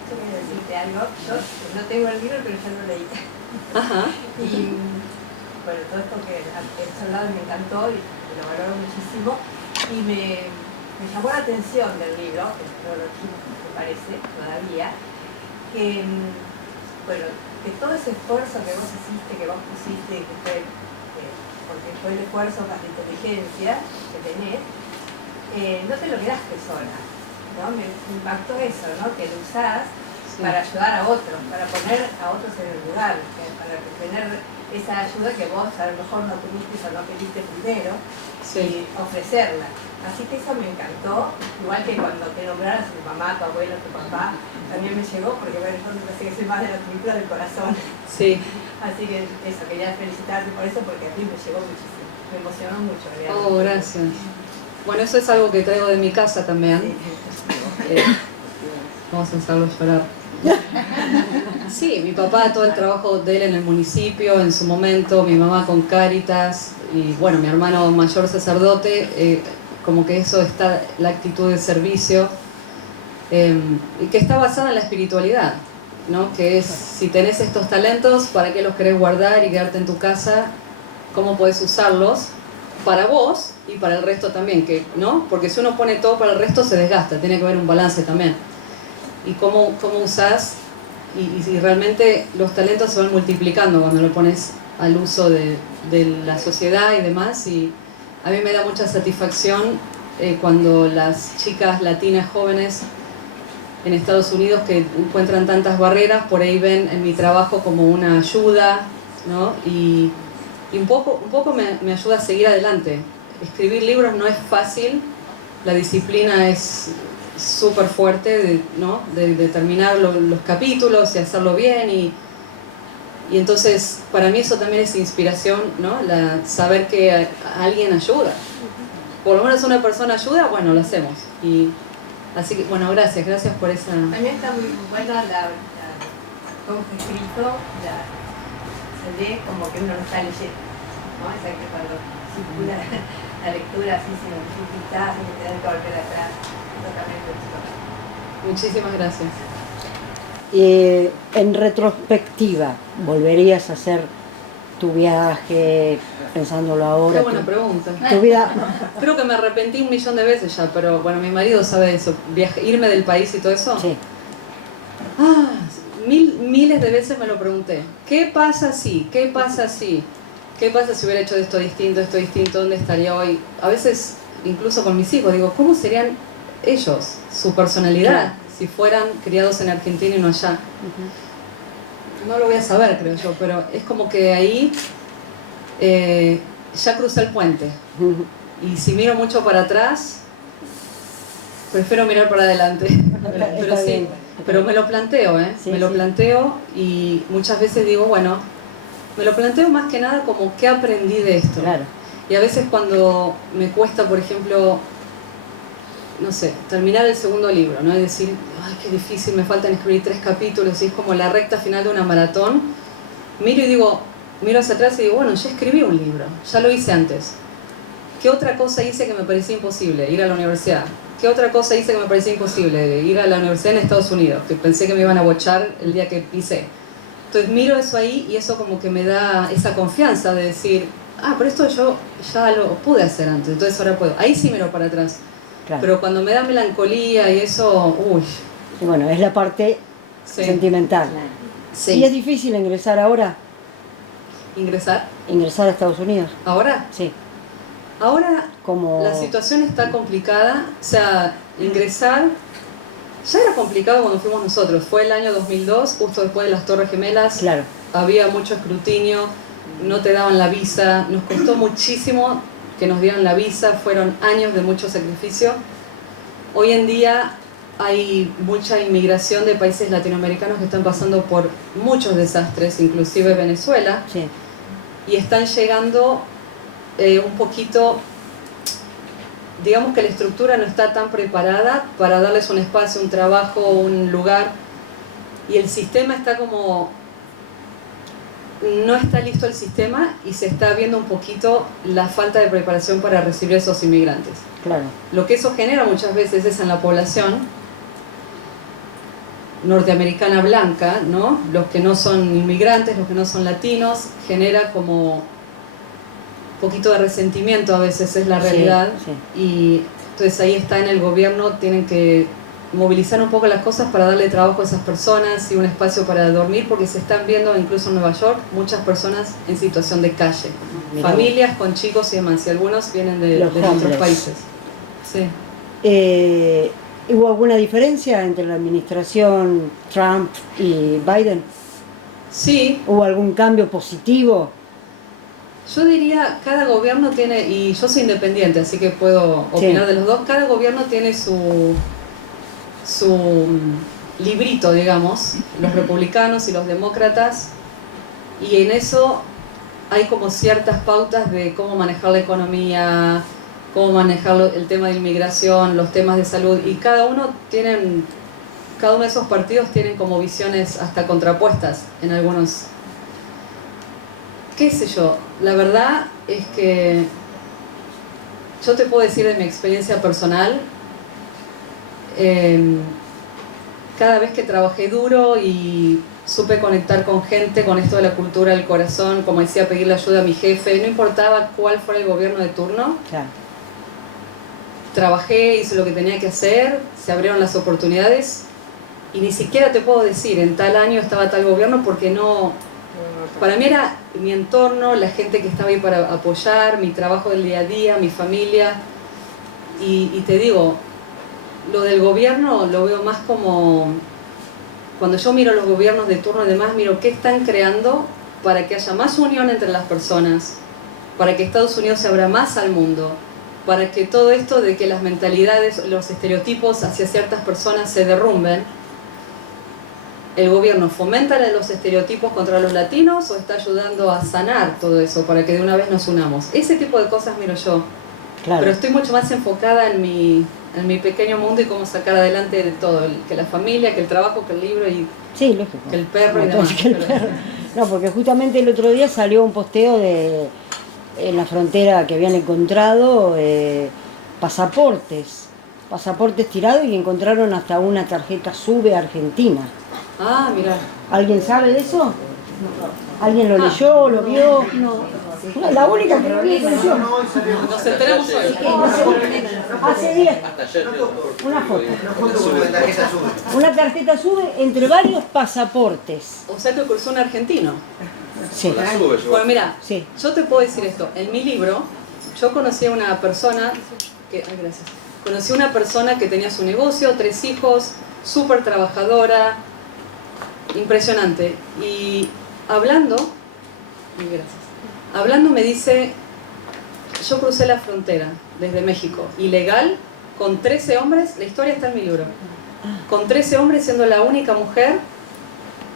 Yo quería decirte algo, yo no tengo el libro, pero ya lo leí. Ajá. Y bueno, todo esto que he charlado me encantó y lo valoro muchísimo, y me llamó la atención del libro, que no lo dijimos, me parece, todavía, que, bueno, que todo ese esfuerzo que vos hiciste, que vos pusiste, que fue, porque fue el esfuerzo más de inteligencia que tenés, no te lo quedaste sola, ¿no? Me impactó eso, ¿no? Que lo usás para ayudar a otros, para poner a otros en el lugar, para tener esa ayuda que vos a lo mejor no tuviste o no pediste primero, y ofrecerla. Así que eso me encantó, igual que cuando te nombraras tu mamá, tu abuelo, tu papá, también me llegó, porque bueno, yo me parece que soy más de la cultura del corazón. Sí. Así que eso, quería felicitarte por eso, porque a mí me llegó muchísimo, me emocionó mucho. Oh, gracias. Bueno, eso es algo que traigo de mi casa también. Vamos a hacerlo llorar. Sí, mi papá, todo el trabajo de él en el municipio, en su momento, mi mamá con Cáritas, y bueno, mi hermano mayor sacerdote, como que eso está, la actitud de servicio, y que está basada en la espiritualidad, ¿no? Que es, si tenés estos talentos, ¿para qué los querés guardar y quedarte en tu casa? ¿Cómo podés usarlos para vos y para el resto también? ¿No? Porque si uno pone todo para el resto se desgasta, tiene que haber un balance también. Y cómo usás, y si realmente los talentos se van multiplicando cuando lo pones al uso de la sociedad y demás. Y a mí me da mucha satisfacción cuando las chicas latinas jóvenes en Estados Unidos que encuentran tantas barreras, por ahí ven en mi trabajo como una ayuda, ¿no? Y un poco me ayuda a seguir adelante. Escribir libros no es fácil, la disciplina es súper fuerte, ¿no? de terminar los capítulos y hacerlo bien, y entonces para mí eso también es inspiración, ¿no? Saber que alguien ayuda, por lo menos una persona ayuda, bueno, lo hacemos. Y así que bueno, gracias por esa. También está muy buena cómo está escrito, se lee como que uno lo está leyendo, ¿no? O sea que cuando circula la lectura así sin dificultad, sin tener que volver atrás, totalmente. Muchísimas gracias. En retrospectiva, ¿volverías a hacer tu viaje pensándolo ahora? Qué buena pregunta. Tu vida... Creo que me arrepentí 1.000.000 de veces ya, pero bueno, mi marido sabe eso. Irme del país y todo eso. Sí. Miles de veces me lo pregunté. ¿Qué pasa si? ¿Qué pasa si? ¿Qué pasa si hubiera hecho esto distinto? ¿Dónde estaría hoy? A veces, incluso con mis hijos, digo, ¿cómo serían ellos, su personalidad, claro, si fueran criados en Argentina y no allá? No lo voy a saber, creo yo, pero es como que ahí ya crucé el puente. Y si miro mucho para atrás, prefiero mirar para adelante. Pero sí, pero me lo planteo, Sí, me lo planteo, y muchas veces digo, bueno, me lo planteo más que nada como qué aprendí de esto. Claro. Y a veces cuando me cuesta, por ejemplo, no sé, terminar el segundo libro, ¿no? Es decir, ay, qué difícil, me faltan escribir 3 capítulos, y es como la recta final de una maratón. Miro hacia atrás y digo, bueno, ya escribí un libro, ya lo hice antes. ¿Qué otra cosa hice que me parecía imposible? Ir a la universidad. ¿Qué otra cosa hice que me parecía imposible? Ir a la universidad en Estados Unidos, que pensé que me iban a bochar el día que pisé. Entonces miro eso ahí, y eso como que me da esa confianza de decir, pero esto yo ya lo pude hacer antes, entonces ahora puedo. Ahí sí miro para atrás. Claro. Pero cuando me da melancolía y eso, uy. Y bueno, es la parte sentimental. Sí. ¿Y es difícil ingresar ahora? ¿Ingresar? ¿Ingresar a Estados Unidos? ¿Ahora? Sí. Ahora como... la situación está complicada, o sea, ingresar ya era complicado cuando fuimos nosotros. Fue el año 2002, justo después de las Torres Gemelas. Claro. Había mucho escrutinio, no te daban la visa, nos costó muchísimo que nos dieran la visa, fueron años de mucho sacrificio. Hoy en día hay mucha inmigración de países latinoamericanos que están pasando por muchos desastres, inclusive Venezuela, sí, y están llegando un poquito, digamos que la estructura no está tan preparada para darles un espacio, un trabajo, un lugar, y el sistema está como... no está listo el sistema, y se está viendo un poquito la falta de preparación para recibir a esos inmigrantes. Claro. Lo que eso genera muchas veces es en la población norteamericana blanca, ¿no? Los que no son inmigrantes, los que no son latinos, genera como poquito de resentimiento a veces, es la realidad. Sí. Y entonces ahí está en el gobierno, tienen que movilizar un poco las cosas para darle trabajo a esas personas y un espacio para dormir, porque se están viendo incluso en Nueva York muchas personas en situación de calle, Mirá. familias con chicos y demás, y algunos vienen de Los otros homeless. países. Sí. ¿Hubo alguna diferencia entre la administración Trump y Biden? Sí. ¿Hubo algún cambio positivo? Yo diría, cada gobierno tiene, y yo soy independiente, así que puedo opinar de los dos, cada gobierno tiene su librito, digamos, los republicanos y los demócratas, y en eso hay como ciertas pautas de cómo manejar la economía, cómo manejar el tema de inmigración, los temas de salud, y cada uno de esos partidos tienen como visiones hasta contrapuestas en algunos. Qué sé yo, la verdad es que yo te puedo decir de mi experiencia personal, cada vez que trabajé duro y supe conectar con gente, con esto de la cultura del corazón, como decía, pedirle ayuda a mi jefe, no importaba cuál fuera el gobierno de turno, trabajé, hice lo que tenía que hacer, se abrieron las oportunidades y ni siquiera te puedo decir en tal año estaba tal gobierno, porque no, para mí era mi entorno, la gente que estaba ahí para apoyar, mi trabajo del día a día, mi familia, y te digo, lo del gobierno lo veo más como, cuando yo miro los gobiernos de turno y demás, miro qué están creando para que haya más unión entre las personas, para que Estados Unidos se abra más al mundo, para que todo esto de que las mentalidades, los estereotipos hacia ciertas personas se derrumben. ¿El gobierno fomenta los estereotipos contra los latinos o está ayudando a sanar todo eso para que de una vez nos unamos? Ese tipo de cosas miro yo. Claro. Pero estoy mucho más enfocada en mi pequeño mundo y cómo sacar adelante de todo, que la familia, que el trabajo, que el libro y sí, lógico. que el perro y No, demás. que el perro. No, porque justamente el otro día salió un posteo en la frontera que habían encontrado pasaportes tirados y encontraron hasta una tarjeta SUBE argentina. Ah, mira. ¿Alguien sabe de eso? ¿Alguien lo leyó, lo vio? No. La única que lo vi soy yo. Nos enteramos hoy. Hace días. Una foto. Una tarjeta SUBE entre varios pasaportes. O sea que cruzó un argentino. Sí. Bueno, mira, sí. Yo te puedo decir esto. En mi libro, yo conocí a una persona que... Ay, gracias. Conocí a una persona que tenía su negocio, 3 hijos, súper trabajadora, impresionante. Y hablando me dice, yo crucé la frontera desde México, ilegal, con 13 hombres, la historia está en mi libro, con 13 hombres siendo la única mujer,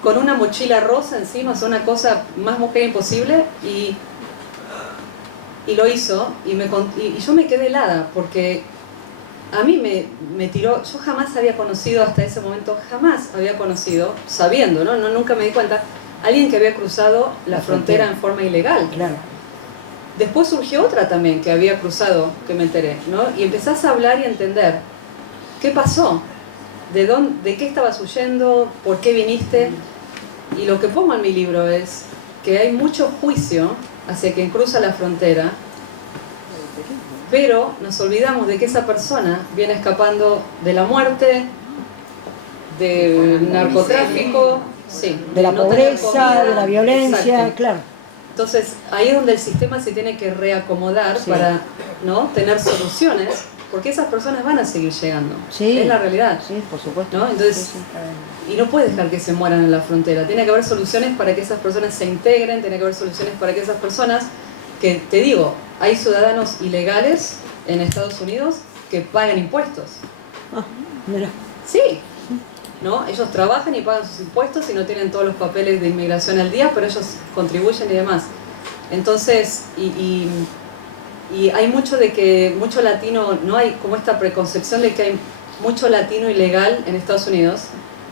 con una mochila rosa encima, o sea, una cosa más mujer imposible, y lo hizo, y yo me quedé helada, porque a mí me tiró, yo jamás había conocido hasta ese momento, sabiendo, ¿no? Nunca me di cuenta, alguien que había cruzado la frontera en forma ilegal. Claro. Después surgió otra también que había cruzado, que me enteré, ¿no? Y empezás a hablar y a entender qué pasó, de qué estabas huyendo, por qué viniste. Y lo que pongo en mi libro es que hay mucho juicio hacia quien cruza la frontera, pero nos olvidamos de que esa persona viene escapando de la muerte, del narcotráfico, sí, de la no tener pobreza, comida. de la violencia, Exacto. claro. Entonces, ahí es donde el sistema se tiene que reacomodar para, ¿no?, tener soluciones, porque esas personas van a seguir llegando. Sí. Es la realidad. Sí, por supuesto. ¿No? Entonces, y no puedes dejar que se mueran en la frontera. Tiene que haber soluciones para que esas personas se integren, tiene que haber soluciones para que esas personas, que te digo, hay ciudadanos ilegales en Estados Unidos que pagan impuestos. Mira. Sí. ¿No? Ellos trabajan y pagan sus impuestos y no tienen todos los papeles de inmigración al día, pero ellos contribuyen y demás. Entonces, y hay mucho latino, no hay como esta preconcepción de que hay mucho latino ilegal en Estados Unidos,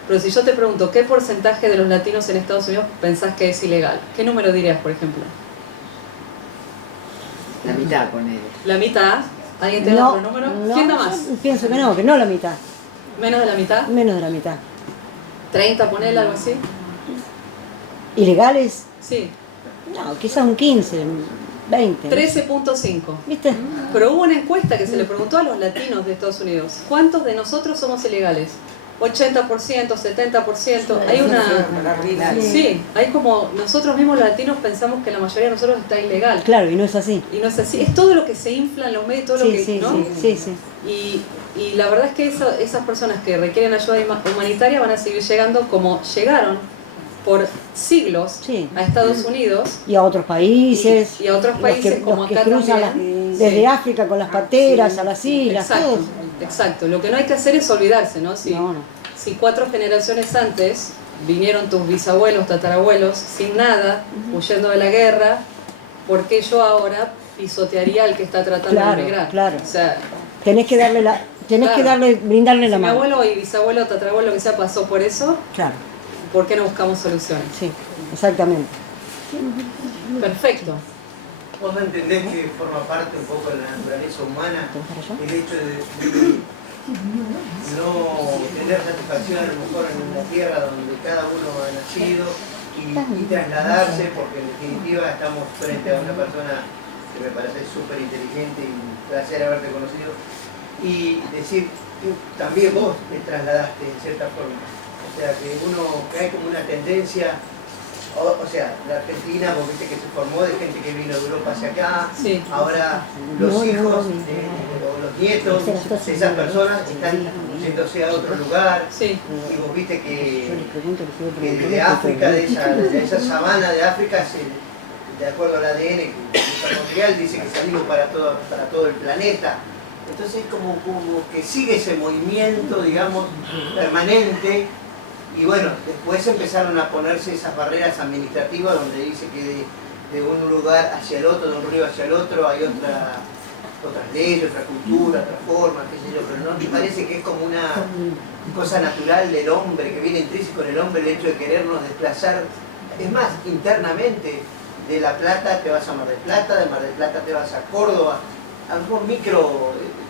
pero si yo te pregunto, ¿qué porcentaje de los latinos en Estados Unidos pensás que es ilegal? ¿Qué número dirías, por ejemplo? La mitad, ponele. ¿La mitad? ¿Alguien tiene otro número? ¿Quién da más? Yo pienso que no la mitad. ¿Menos de la mitad? Menos de la mitad. ¿30, ponele, algo así? ¿Ilegales? Sí. No, quizás un 15. 20. 13.5. ¿Viste? Pero hubo una encuesta que se le preguntó a los latinos de Estados Unidos, ¿cuántos de nosotros somos ilegales? 80%, 70%, hay una... Sí, hay como, nosotros mismos los latinos pensamos que la mayoría de nosotros está ilegal. Claro, y no es así. Y no es así, es todo lo que se infla en los medios, todo lo Sí, que... sí, ¿no? sí. Y la verdad es que esas personas que requieren ayuda humanitaria van a seguir llegando como llegaron por siglos a Estados Unidos. Y a otros países. Y a otros países como los que acá cruzan también. desde África con las pateras a las islas, Exacto, todo. exacto. Lo que no hay que hacer es olvidarse, ¿no? Si 4 generaciones antes vinieron tus bisabuelos, tatarabuelos, sin nada, huyendo de la guerra, ¿por qué yo ahora pisotearía al que está tratando de emigrar? Claro. O sea, tenés que darle brindarle la si mi mano. abuelo y bisabuelo, tatarabuelo, que sea, pasó por eso, Claro. ¿por qué no buscamos soluciones? Sí, exactamente. Perfecto. ¿Vos no entendés que forma parte un poco de la naturaleza humana el hecho de no tener satisfacción a lo mejor en la tierra donde cada uno ha nacido y trasladarse, porque en definitiva estamos frente a una persona que me parece súper inteligente y un placer haberte conocido, y decir que también vos te trasladaste en cierta forma, o sea que hay como una tendencia. O sea, la Argentina, vos viste que se formó de gente que vino de Europa hacia acá, ahora los hijos o los nietos de esas personas están yéndose a otro lugar, y vos viste que desde África, de esa sabana de África, de acuerdo al ADN material, dice que salimos para todo el planeta. Entonces como que sigue ese movimiento, digamos, permanente. Y bueno, después empezaron a ponerse esas barreras administrativas donde dice que de un lugar hacia el otro, de un río hacia el otro, hay otras leyes, otra cultura, otra forma, qué sé yo, pero no me parece que es como una cosa natural del hombre, que viene intrínseco en el hombre el hecho de querernos desplazar. Es más, internamente, de La Plata te vas a Mar del Plata, de Mar del Plata te vas a Córdoba, a lo mejor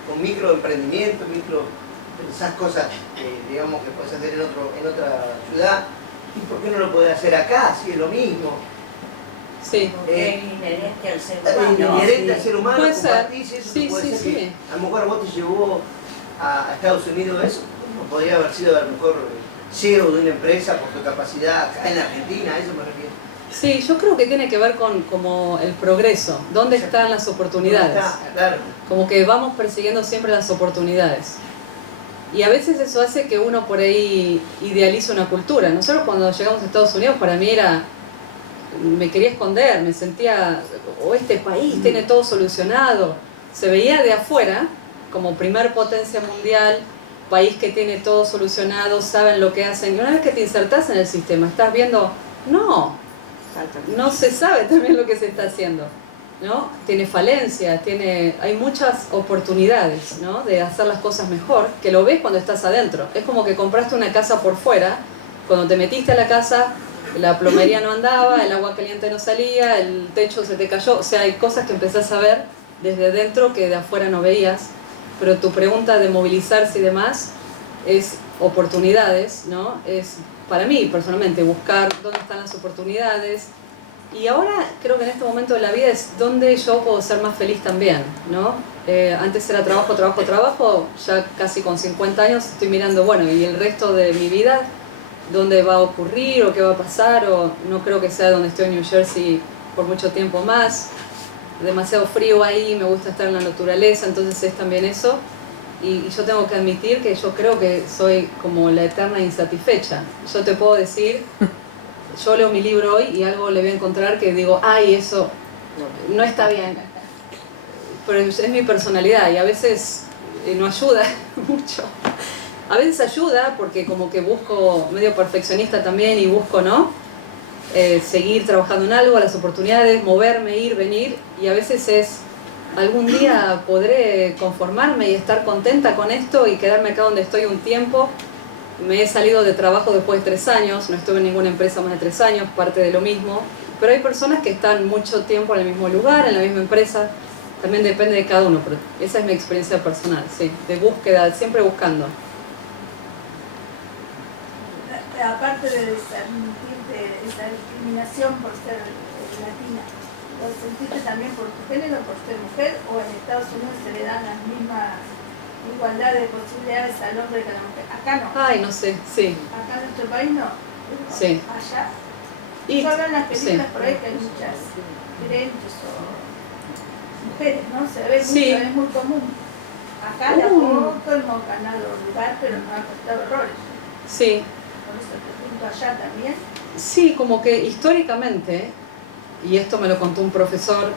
con microemprendimiento, esas cosas digamos que puedes hacer en otra ciudad, ¿y por qué no lo podés hacer acá si es lo mismo? Sí. Es inherente al ser humano. Inherente al ser humano, Puede ser. compartís eso, puede ser que a lo mejor a vos te llevó a Estados Unidos eso, no podría haber sido a lo mejor CEO de una empresa por tu capacidad acá en Argentina, a eso me refiero. Sí, yo creo que tiene que ver con como el progreso, dónde están las oportunidades. Claro. Como que vamos persiguiendo siempre las oportunidades. Y a veces eso hace que uno por ahí idealice una cultura. Nosotros cuando llegamos a Estados Unidos, para mí me quería esconder, me sentía, este país tiene todo solucionado. Se veía de afuera como primer potencia mundial, país que tiene todo solucionado, saben lo que hacen. Y una vez que te insertás en el sistema, estás viendo, no se sabe también lo que se está haciendo, ¿no? Tiene falencias, hay muchas oportunidades, ¿no? De hacer las cosas mejor, que lo ves cuando estás adentro. Es como que compraste una casa por fuera, cuando te metiste a la casa, la plomería no andaba, el agua caliente no salía, el techo se te cayó, o sea, hay cosas que empezás a ver desde adentro que de afuera no veías, pero tu pregunta de movilizarse y demás es oportunidades, ¿no? Es, para mí, personalmente, buscar dónde están las oportunidades. Y ahora creo que en este momento de la vida es donde yo puedo ser más feliz también, ¿no? Antes era trabajo, ya casi con 50 años estoy mirando, bueno, y el resto de mi vida, dónde va a ocurrir o qué va a pasar, o no creo que sea donde estoy en New Jersey por mucho tiempo más, demasiado frío ahí, me gusta estar en la naturaleza, entonces es también eso. Y yo tengo que admitir que yo creo que soy como la eterna insatisfecha. Yo te puedo decir, yo leo mi libro hoy y algo le voy a encontrar que digo, ay, eso no está bien. Pero es mi personalidad y a veces no ayuda mucho. A veces ayuda porque como que busco, medio perfeccionista también, y busco, ¿no? Seguir trabajando en algo, las oportunidades, moverme, ir, venir, y a veces es, algún día podré conformarme y estar contenta con esto y quedarme acá donde estoy un tiempo. Me he salido de trabajo después de 3 años, no estuve en ninguna empresa más de 3 años, parte de lo mismo, pero hay personas que están mucho tiempo en el mismo lugar, en la misma empresa, también depende de cada uno, pero esa es mi experiencia personal, sí, de búsqueda, siempre buscando. Aparte de sentirte esa discriminación por ser latina, ¿Lo sentiste también por tu género, por ser mujer, o en Estados Unidos se le dan las mismas igualdad de posibilidades al hombre que a la mujer? Acá no. Ay, no sé, sí. Acá en nuestro país no. Sí. Allá. Y, Yo hablo en las películas sí. por ahí que hay muchas gerentes o mujeres, ¿no? Se ve mucho, Sí. es muy común. Acá de a poco hemos ganado lugar, pero nos ha costado errores. Sí. Por eso te pregunto allá también. Sí, como que históricamente, y esto me lo contó un profesor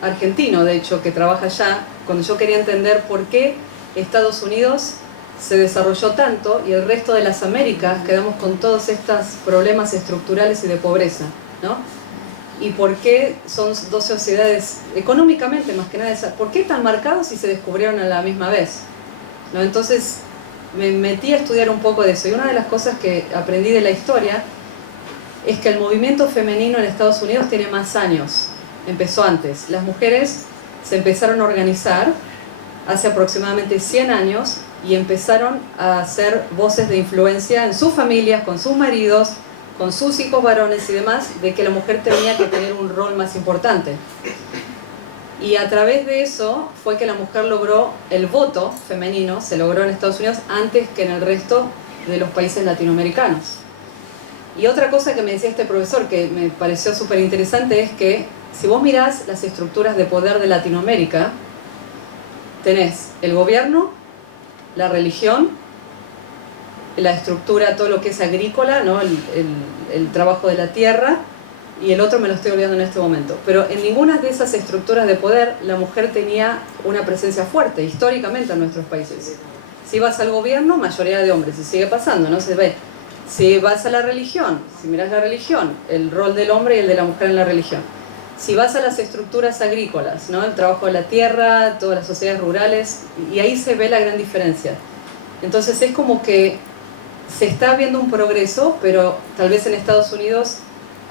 argentino, de hecho, que trabaja allá, cuando yo quería entender por qué Estados Unidos se desarrolló tanto y el resto de las Américas quedamos con todos estos problemas estructurales y de pobreza, ¿no? Y por qué son dos sociedades, económicamente más que nada, ¿por qué tan marcados si se descubrieron a la misma vez? ¿No? Entonces me metí a estudiar un poco de eso, y una de las cosas que aprendí de la historia es que el movimiento femenino en Estados Unidos tiene más años, empezó antes. Las mujeres se empezaron a organizar hace aproximadamente 100 años y empezaron a hacer voces de influencia en sus familias, con sus maridos, con sus hijos varones y demás, de que la mujer tenía que tener un rol más importante. Y a través de eso fue que la mujer logró el voto femenino, se logró en Estados Unidos antes que en el resto de los países latinoamericanos. Y otra cosa que me decía este profesor que me pareció súper interesante es que si vos mirás las estructuras de poder de Latinoamérica, tenés el gobierno, la religión, la estructura, todo lo que es agrícola, ¿no? el trabajo de la tierra, y el otro me lo estoy olvidando en este momento. Pero en ninguna de esas estructuras de poder la mujer tenía una presencia fuerte, históricamente en nuestros países. Si vas al gobierno, mayoría de hombres, y sigue pasando, no se ve. Si vas a la religión, si miras la religión, el rol del hombre y el de la mujer en la religión. Si vas a las estructuras agrícolas, ¿no? El trabajo de la tierra, todas las sociedades rurales, y ahí se ve la gran diferencia. Entonces es como que se está viendo un progreso, pero tal vez en Estados Unidos,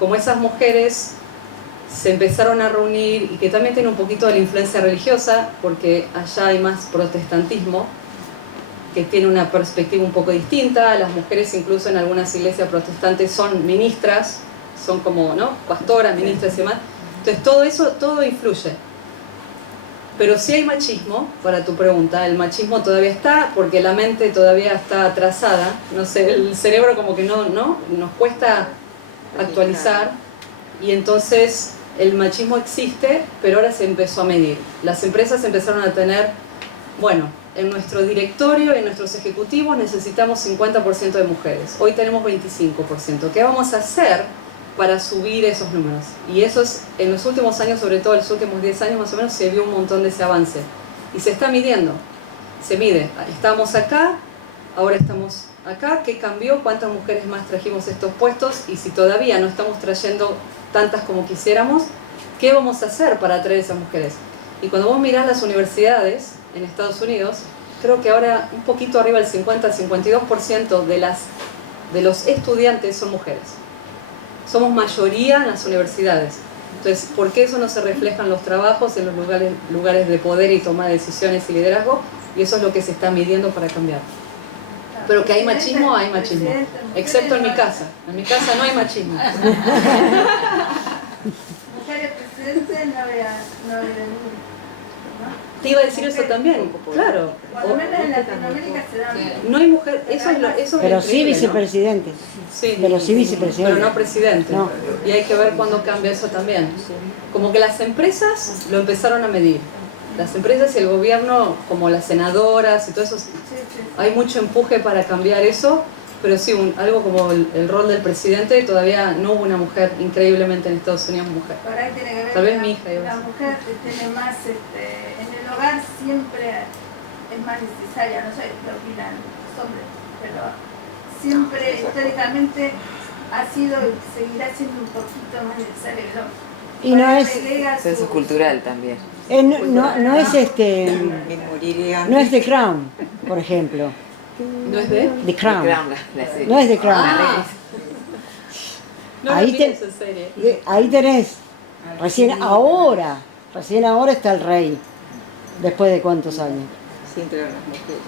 como esas mujeres se empezaron a reunir y que también tiene un poquito de la influencia religiosa, porque allá hay más protestantismo, que tiene una perspectiva un poco distinta. Las mujeres incluso en algunas iglesias protestantes son ministras, son como, ¿no? Pastoras, ministras y demás. Entonces todo eso, todo influye. Pero sí hay machismo, para tu pregunta, el machismo todavía está, porque la mente todavía está atrasada, no sé, el cerebro como que no nos cuesta actualizar, y entonces el machismo existe, pero ahora se empezó a medir. Las empresas empezaron a tener, bueno, en nuestro directorio y en nuestros ejecutivos necesitamos 50% de mujeres, hoy tenemos 25%. ¿Qué vamos a hacer para subir esos números? Y eso es, en los últimos años, sobre todo en los últimos 10 años más o menos, se vio un montón de ese avance. Y se está midiendo, se mide. Estábamos acá, ahora estamos acá. ¿Qué cambió? ¿Cuántas mujeres más trajimos a estos puestos? Y si todavía no estamos trayendo tantas como quisiéramos, ¿qué vamos a hacer para atraer a esas mujeres? Y cuando vos mirás las universidades en Estados Unidos, creo que ahora un poquito arriba del 50-52% de los estudiantes son mujeres. Somos mayoría en las universidades. Entonces, ¿por qué eso no se refleja en los trabajos, en los lugares de poder y toma de decisiones y liderazgo? Y eso es lo que se está midiendo para cambiar. Pero que hay machismo, hay machismo. Excepto en mi casa. En mi casa no hay machismo. Mujeres presidentes no había ningún. Te iba a decir eso también, claro. Por lo menos en Latinoamérica se da. No hay mujer, eso es Pero sí vicepresidente. Sí, pero sí vicepresidente. pero no presidente. No. Y hay que ver cuándo cambia eso también. Como que las empresas lo empezaron a medir. Las empresas y el gobierno, como las senadoras y todo eso, hay mucho empuje para cambiar eso, pero sí, algo como el rol del presidente, todavía no hubo una mujer, increíblemente en Estados Unidos mujer. Por ahí tiene que ver. Tal vez mi hija. La mujer tiene más, en el hogar siempre es más necesaria, no sé qué opinan los hombres, pero siempre históricamente ha sido y seguirá siendo un poquito más necesario el hombre. Y no es, Eso es cultural también. no es no es The Crown, por ejemplo. ¿No es de? The Crown. La serie. No es The Crown. Ah. No ahí, la vi esa serie. ahí tenés, recién ahora está el rey, después de cuántos años. Siempre eran las mujeres.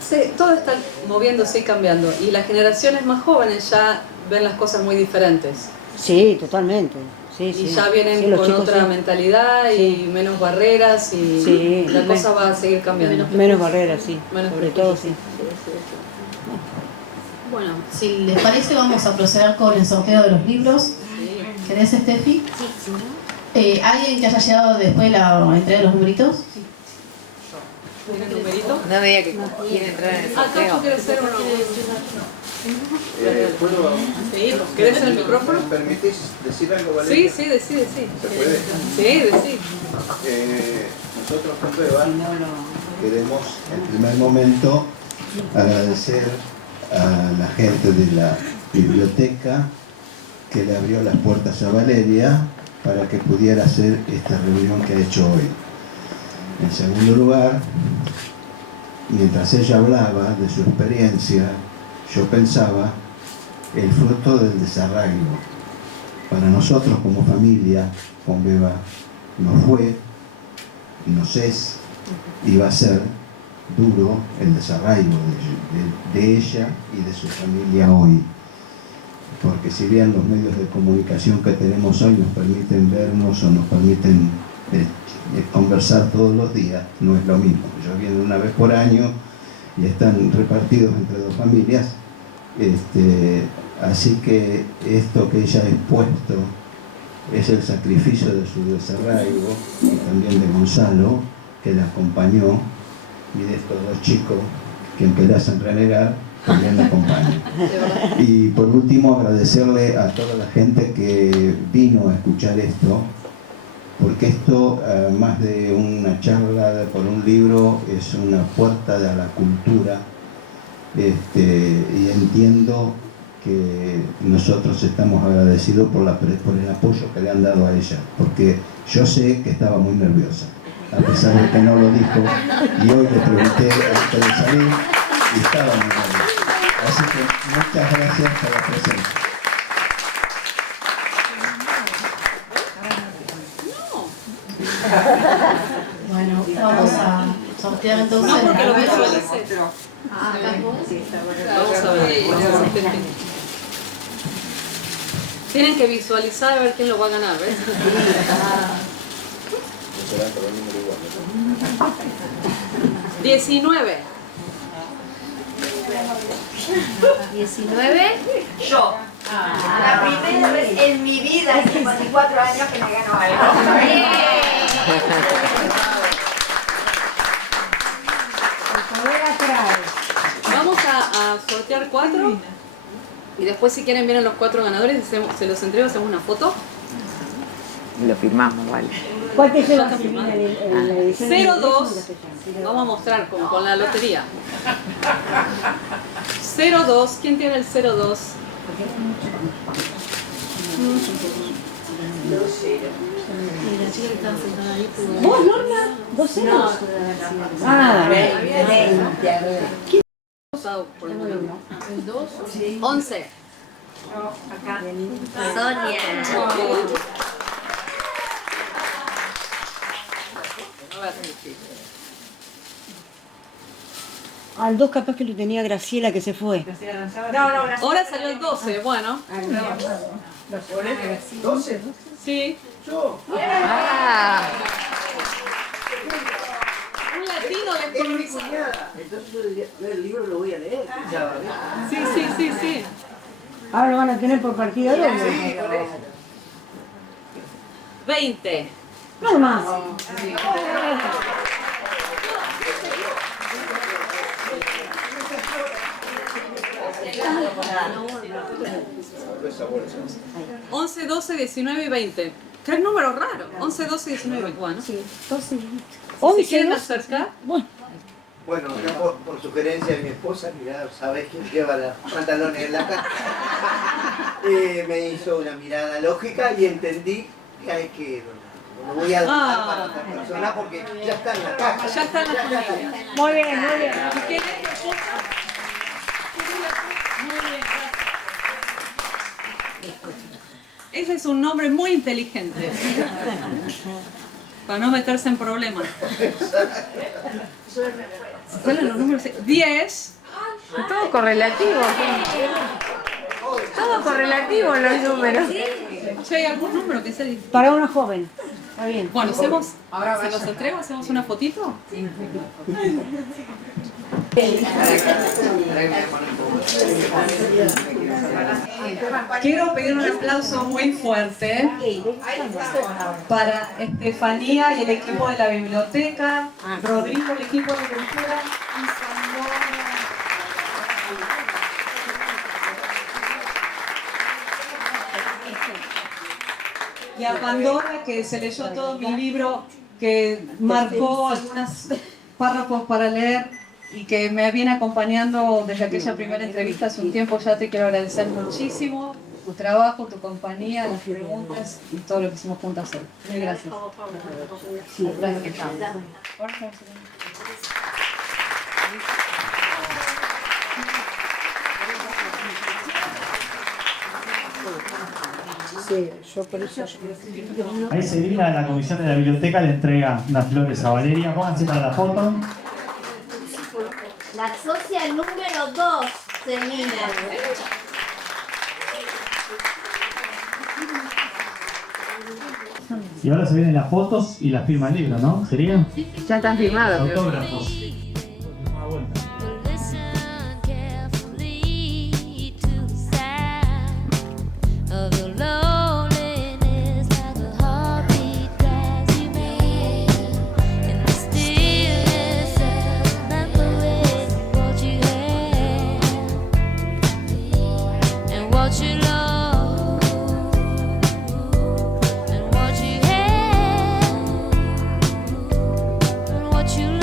Sí, todo está moviéndose y cambiando, y las generaciones más jóvenes ya ven las cosas muy diferentes. Sí, totalmente. Sí, y ya vienen Sí, los con chicos, otra sí. mentalidad y menos barreras y Sí, la cosa va a seguir cambiando. Menos barreras, sí. Menos Sobre todo, sí. Bueno, si les parece vamos a proceder con el sorteo de los libros. ¿Querés, Steffi? Sí. ¿Alguien que haya llegado después de la entrega de los numeritos? ¿Tiene numerito? No veía que quiere entrar en el sorteo. ¿tú quieres ser uno? ¿Puedo? Sí, ¿querés el micrófono? ¿Me permitís decir algo, Valeria? Sí, decí. ¿Se puede? Sí, decí. Nosotros con Beba queremos en primer momento agradecer a la gente de la biblioteca que le abrió las puertas a Valeria para que pudiera hacer esta reunión que ha hecho hoy. En segundo lugar, mientras ella hablaba de su experiencia, yo pensaba el fruto del desarraigo. Para nosotros como familia, con Beba, nos fue, nos es y va a ser duro el desarraigo de ella y de su familia hoy. Porque si bien los medios de comunicación que tenemos hoy nos permiten vernos o nos permiten conversar todos los días, no es lo mismo. Ellos vienen una vez por año y están repartidos entre dos familias. Así que esto que ella ha expuesto es el sacrificio de su desarraigo y también de Gonzalo, que la acompañó, y de estos dos chicos que aunque le hacen renegar, también la acompañan. Y por último, agradecerle a toda la gente que vino a escuchar esto, porque esto, más de una charla por un libro, es una puerta a la cultura, y entiendo que nosotros estamos agradecidos por el apoyo que le han dado a ella, porque yo sé que estaba muy nerviosa, a pesar de que no lo dijo, y hoy le pregunté antes de salir y estaba muy nerviosa. Así que muchas gracias por la presencia. Bueno, vamos a sortear entonces. No, porque lo visualicé. Sí, Vamos a ver. Tienen que visualizar a ver quién lo va a ganar, ¿ves? 19. 19. Yo. La primera vez en mi vida, en 54 años, que me gano algo. Vamos a sortear 4 y después si quieren vienen los 4 ganadores, se los entrego, hacemos una foto. Lo firmamos, vale. ¿Cuál te llevas en la edición? 02, vamos a mostrar como con la lotería. 02, ¿quién tiene el 02? ¿Vos, Norma? ¿2 ceros? Ah, 20. 11. Sonia. Al 2 capaz que lo tenía Graciela, que se fue. Ahora salió el 12, bueno. ¿12? Sí. Yo. Ah. Un latino de colonizar. Entonces el libro lo voy a leer. Sí. Ahora lo van a tener por partida doble. 20. No más. Bolsa. 11, 12, 19 y 20. ¿Qué número raro? 11, 12, 19 y 20. Bueno. Sí, 12. Si quieren acercar. Bueno, acá por sugerencia de mi esposa, mirá, sabés quién lleva los pantalones en la cara. Me hizo una mirada lógica y entendí que hay que donar. No voy a donar para otra persona porque ya está en la caja. Ya está en la familia. Muy bien, muy bien. ¿Y quién es tu esposa? Muy bien, gracias. Ese es un nombre muy inteligente. Para no meterse en problemas. ¿Cuáles son los números? 10. Todo correlativo. Todo correlativo los números. ¿Hay algún número que sea difícil? Para una joven. Está bien. Bueno, hacemos, se los entrego, hacemos una fotito. Sí. Quiero pedir un aplauso muy fuerte para Estefanía y el equipo de la biblioteca, Rodrigo, el equipo de cultura y Sandora. Y a Pandora, que se leyó todo mi libro, que marcó algunos párrafos para leer y que me viene acompañando desde aquella primera entrevista hace un tiempo. Ya te quiero agradecer muchísimo tu trabajo, tu compañía, las preguntas y todo lo que hicimos juntas hoy. Muy gracias. Sí, yo por eso. Ahí se digna la comisión de la biblioteca, le entrega unas flores a Valeria. Pónganse para la foto. La socia número 2 se mira. Y ahora se vienen las fotos y las firma el libro, ¿no? ¿Sería? Ya están firmados. Autógrafos. What you